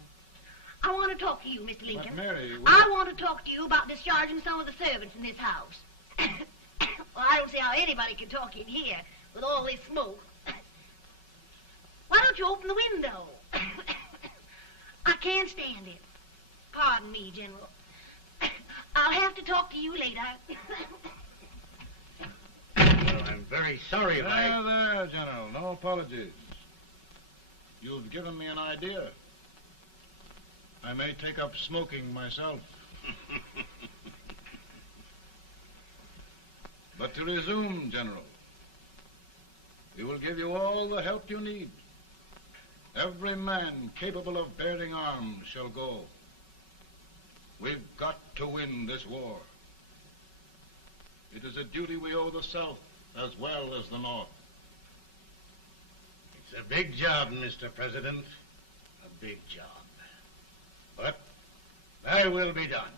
I want to talk to you, Mr. Lincoln. But Mary, I want to talk to you about discharging some of the servants in this house. Well, I don't see how anybody can talk in here with all this smoke. Why don't you open the window? I can't stand it. Pardon me, General. I'll have to talk to you later. Well, I'm very sorry if I... There, General. No apologies. You've given me an idea. I may take up smoking myself. But to resume, General, we will give you all the help you need. Every man capable of bearing arms shall go. We've got to win this war. It is a duty we owe the South as well as the North. It's a big job, Mr. President. A big job. But thy will be done.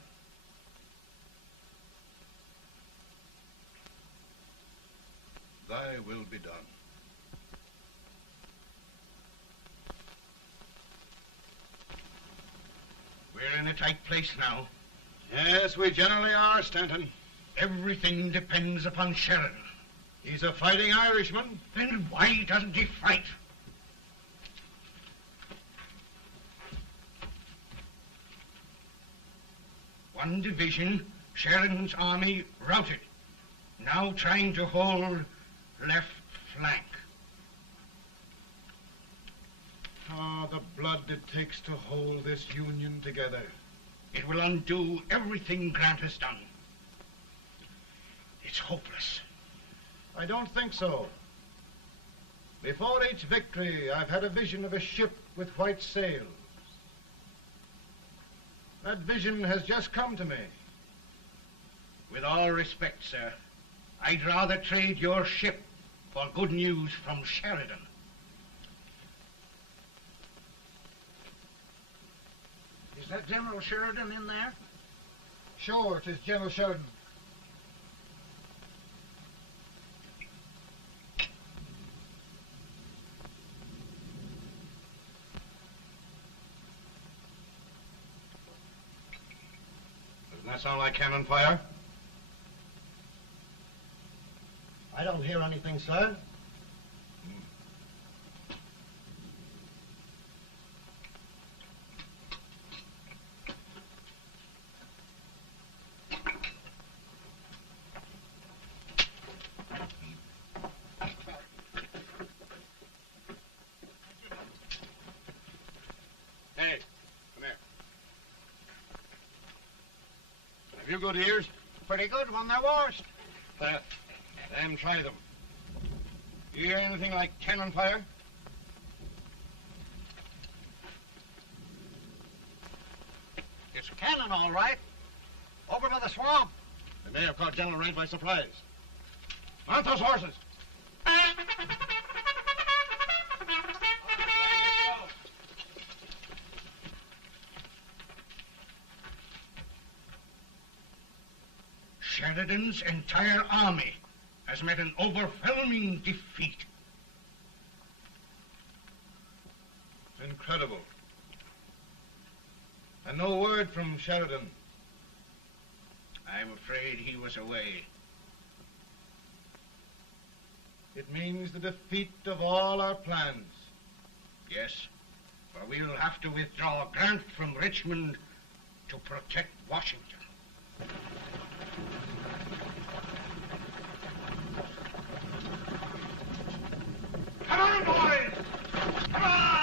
Thy will be done. We're in a tight place now. Yes, we generally are, Stanton. Everything depends upon Sheridan. He's a fighting Irishman. Then why doesn't he fight? One division, Sheridan's army, routed. Now trying to hold left flank. Ah, the blood it takes to hold this Union together. It will undo everything Grant has done. It's hopeless. I don't think so. Before each victory, I've had a vision of a ship with white sails. That vision has just come to me. With all respect, sir, I'd rather trade your ship for good news from Sheridan. Is that General Sheridan in there? Sure, it is General Sheridan. Doesn't that sound like cannon fire? I don't hear anything, sir. Hey, come here. Have you good ears? Pretty good when they're washed. Then try them. You hear anything like cannon fire? It's cannon, all right. Over to the swamp. They may have caught General Range by surprise. Mount those horses. Sheridan's entire army has met an overwhelming defeat. It's incredible. And no word from Sheridan. I'm afraid he was away. It means the defeat of all our plans. Yes, for we'll have to withdraw Grant from Richmond to protect Washington. Come on, boys! Come on!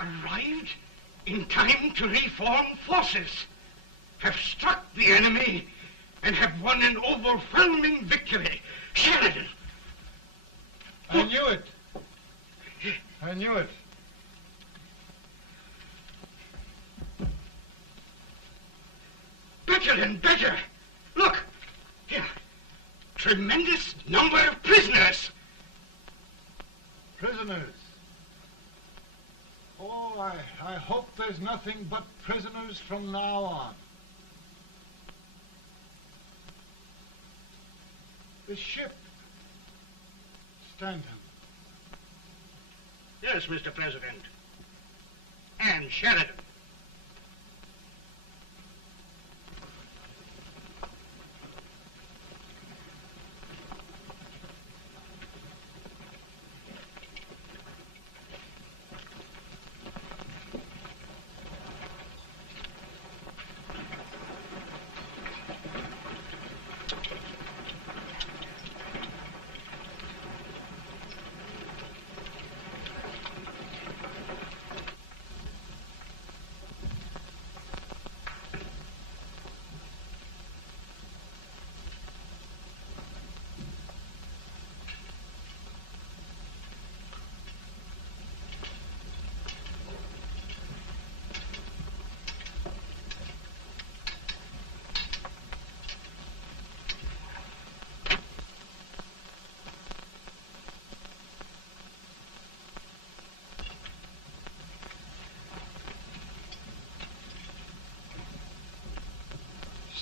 Arrived in time to reform forces, have struck the enemy, and have won an overwhelming victory. Sheridan! I knew it. I knew it. Better and better. Look, here. Tremendous number of prisoners. Prisoners. Oh, I hope there's nothing but prisoners from now on. The ship. Stanton. Yes, Mr. President. And Sheridan.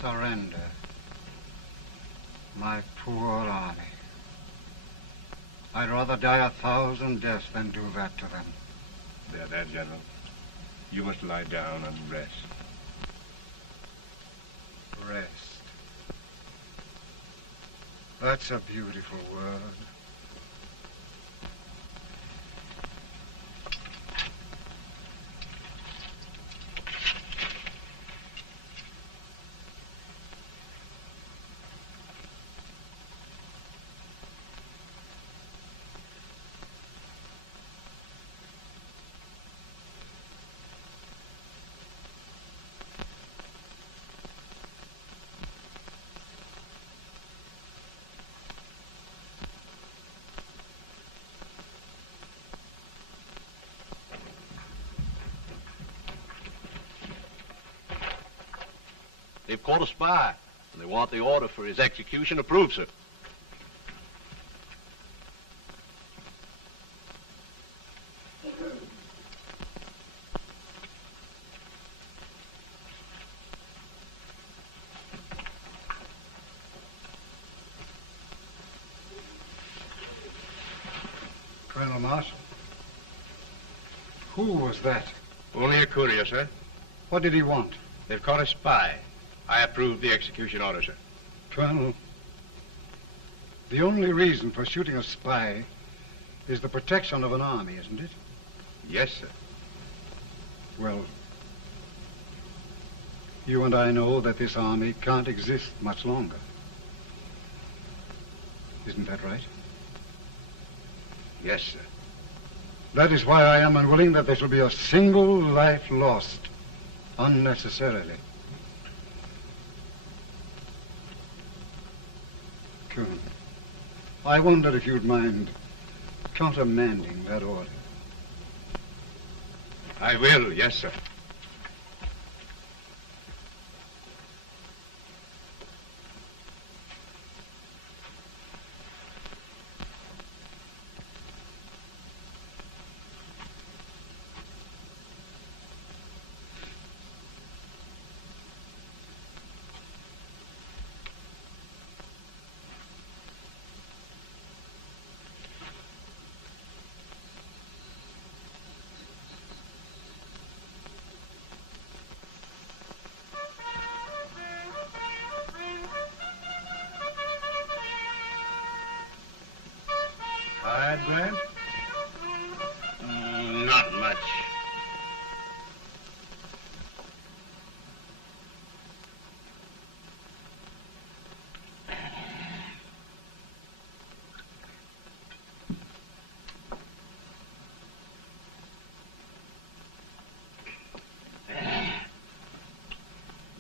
Surrender. My poor army. I'd rather die 1,000 deaths than do that to them. There, General. You must lie down and rest. Rest. That's a beautiful word. They've caught a spy, and they want the order for his execution approved, sir. Colonel Marshall. Who was that? Only a courier, sir. What did he want? They've caught a spy. I approve the execution order, sir. Colonel, the only reason for shooting a spy is the protection of an army, isn't it? Yes, sir. Well, you and I know that this army can't exist much longer. Isn't that right? Yes, sir. That is why I am unwilling that there shall be a single life lost unnecessarily. Sure. I wondered if you'd mind countermanding that order. I will, yes, sir. Grant? Not much.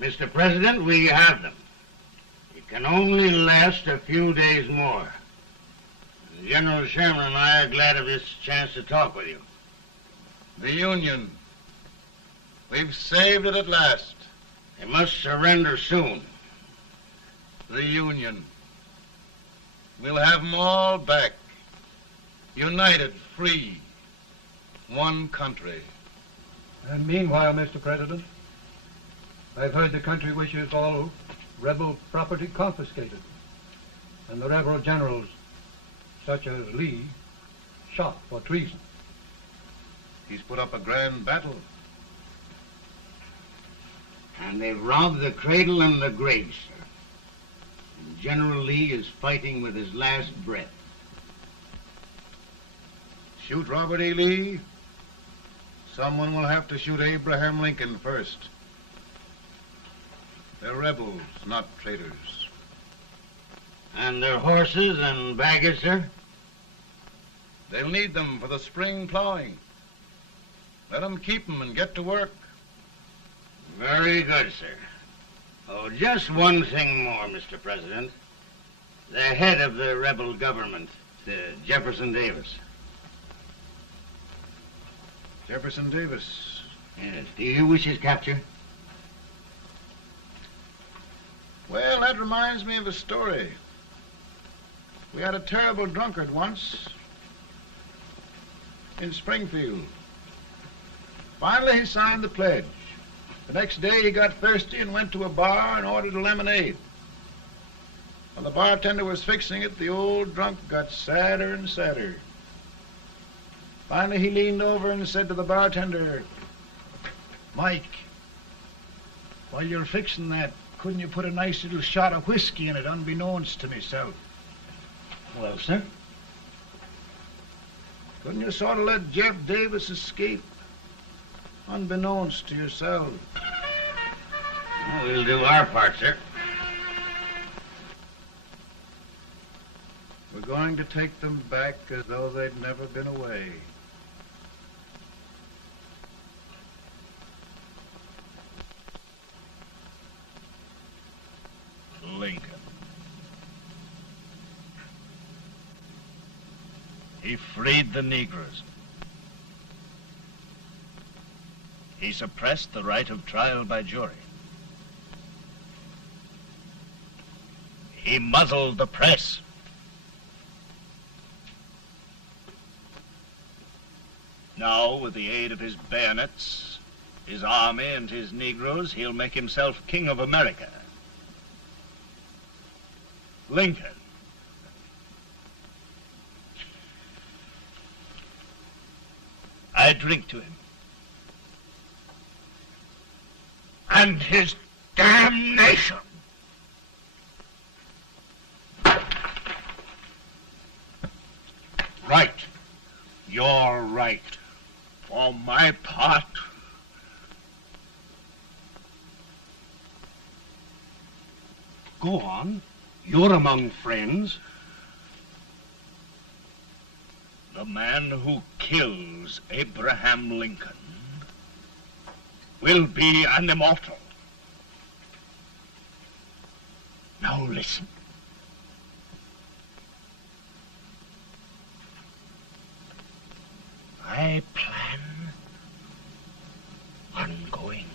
Mr. President, we have them. It can only last a few days more. General Sherman and I are glad of this chance to talk with you. The Union. We've saved it at last. They must surrender soon. The Union. We'll have them all back. United, free. One country. And meanwhile, Mr. President, I've heard the country wishes all rebel property confiscated, and the rebel generals, such as Lee, shot for treason. He's put up a grand battle. And they've robbed the cradle and the grave, sir. And General Lee is fighting with his last breath. Shoot Robert E. Lee? Someone will have to shoot Abraham Lincoln first. They're rebels, not traitors. And their horses and baggage, sir? They'll need them for the spring plowing. Let them keep them and get to work. Very good, sir. Oh, just one thing more, Mr. President. The head of the rebel government, Jefferson Davis. Jefferson Davis? Yes. Do you wish his capture? Well, that reminds me of a story. We had a terrible drunkard once in Springfield. Finally, he signed the pledge. The next day, he got thirsty and went to a bar and ordered a lemonade. While the bartender was fixing it, the old drunk got sadder and sadder. Finally, he leaned over and said to the bartender, "Mike, while you're fixing that, couldn't you put a nice little shot of whiskey in it, unbeknownst to myself?" Well, sir? Couldn't you sort of let Jeff Davis escape, unbeknownst to yourself? Well, we'll do our part, sir. We're going to take them back as though they'd never been away. Lincoln. He freed the Negroes. He suppressed the right of trial by jury. He muzzled the press. Now, with the aid of his bayonets, his army, and his Negroes, he'll make himself king of America. Lincoln. I drink to him. And his damnation. Right. You're right. For my part, go on. You're among friends. the man who kills Abraham Lincoln will be an immortal. Now listen. my plan ongoing.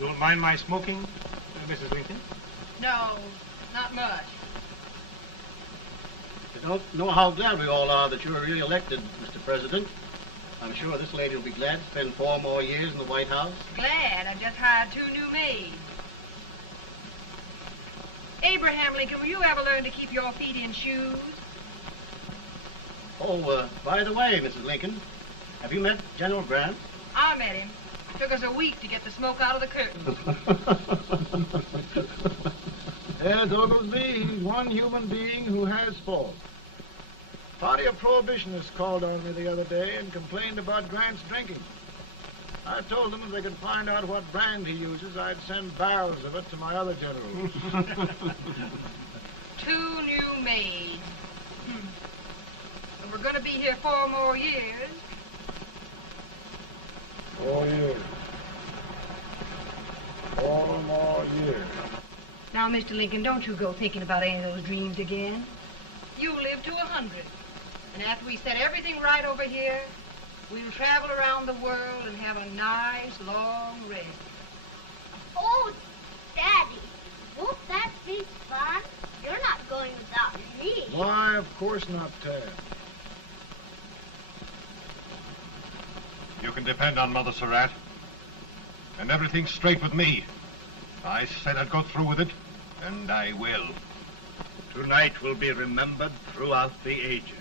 Don't mind my smoking, Mrs. Lincoln? No, not much. You don't know how glad we all are that you're re-elected, Mr. President. I'm sure this lady will be glad to spend 4 more years in the White House. Glad. I've just hired 2 new maids. Abraham Lincoln, will you ever learn to keep your feet in shoes? Oh, by the way, Mrs. Lincoln, have you met General Grant? I met him. Took us a week to get the smoke out of the curtain. Yes, Oglesby, he's one human being who has faults. Party of Prohibitionists called on me the other day and complained about Grant's drinking. I told them if they could find out what brand he uses, I'd send barrels of it to my other generals. 2 new maids. And we're going to be here 4 more years. 4 years. 4 more years. Now, Mr. Lincoln, don't you go thinking about any of those dreams again. You live to 100. And after we set everything right over here, we'll travel around the world and have a nice, long rest. Oh, Daddy, won't that be fun? You're not going without me. Why, of course not, Tad. You can depend on Mother Surratt. And everything's straight with me. I said I'd go through with it, and I will. Tonight will be remembered throughout the ages.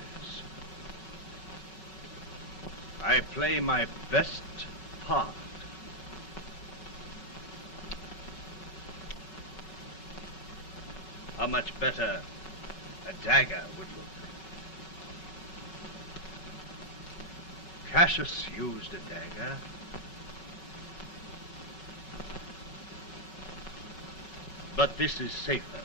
I play my best part. How much better a dagger would look. Cassius used a dagger. But this is safer.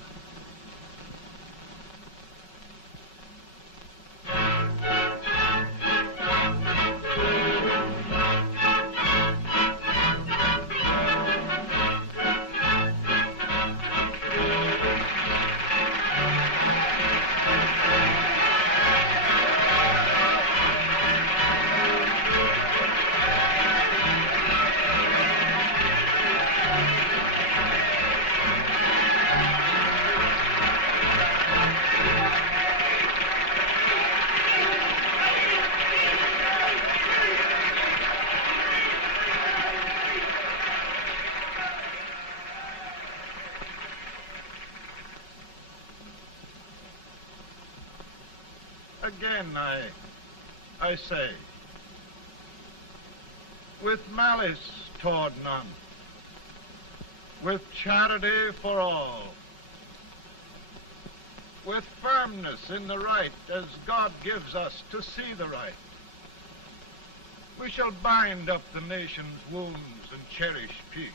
Again, I say, with malice toward none, with charity for all, with firmness in the right as God gives us to see the right, we shall bind up the nation's wounds and cherish peace.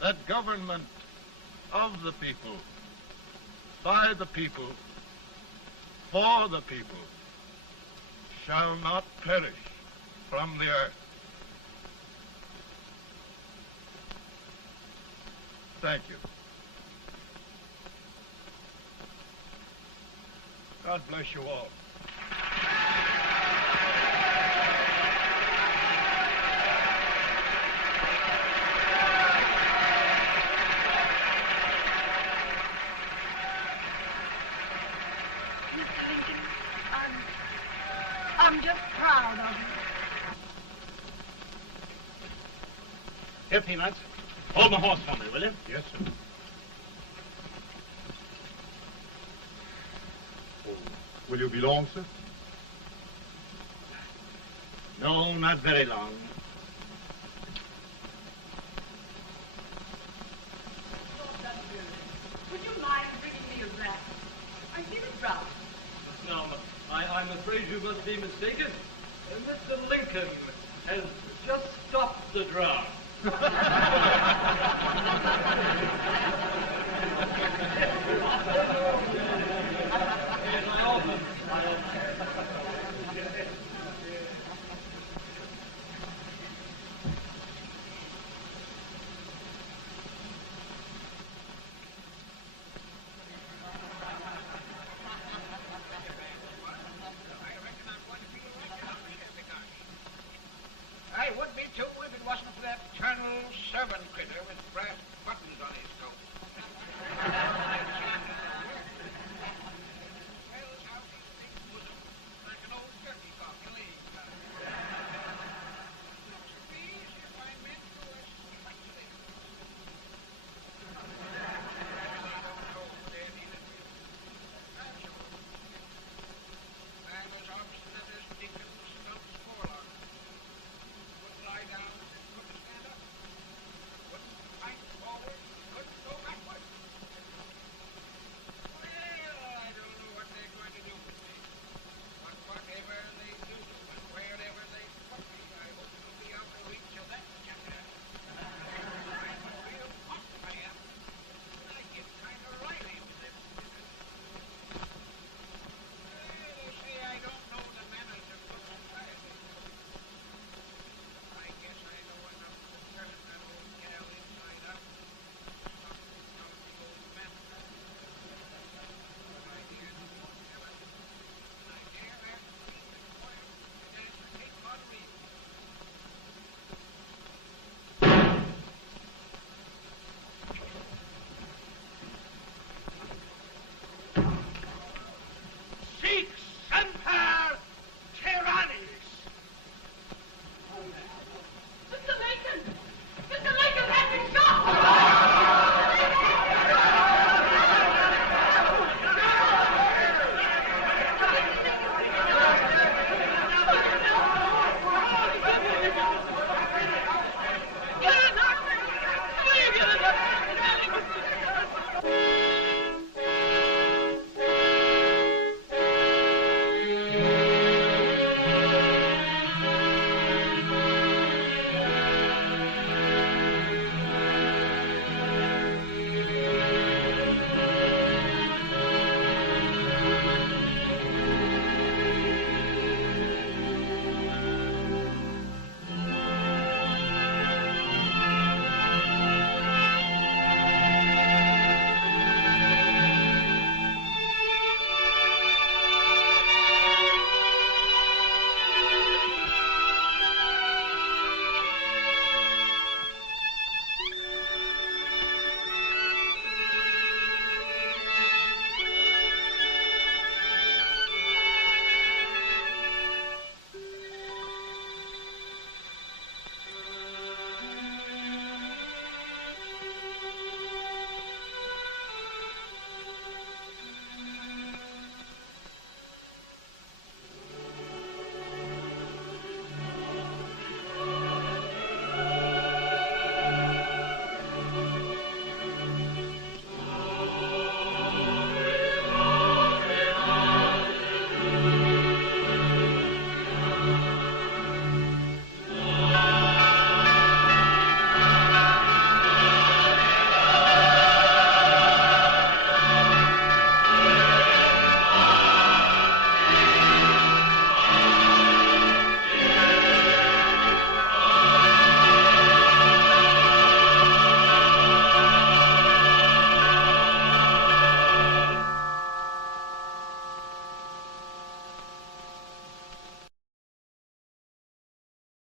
That government of the people, by the people, for the people, shall not perish from the earth. Thank you. God bless you all. I'm just proud of you. Here, Peanuts. Hold my horse for me, will you? Yes, sir. Oh, will you be long, sir? No, not very long. Would you mind bringing me a glass? I feel it drop. No, I'm afraid you must be mistaken. Mr. Lincoln has just stopped the draft.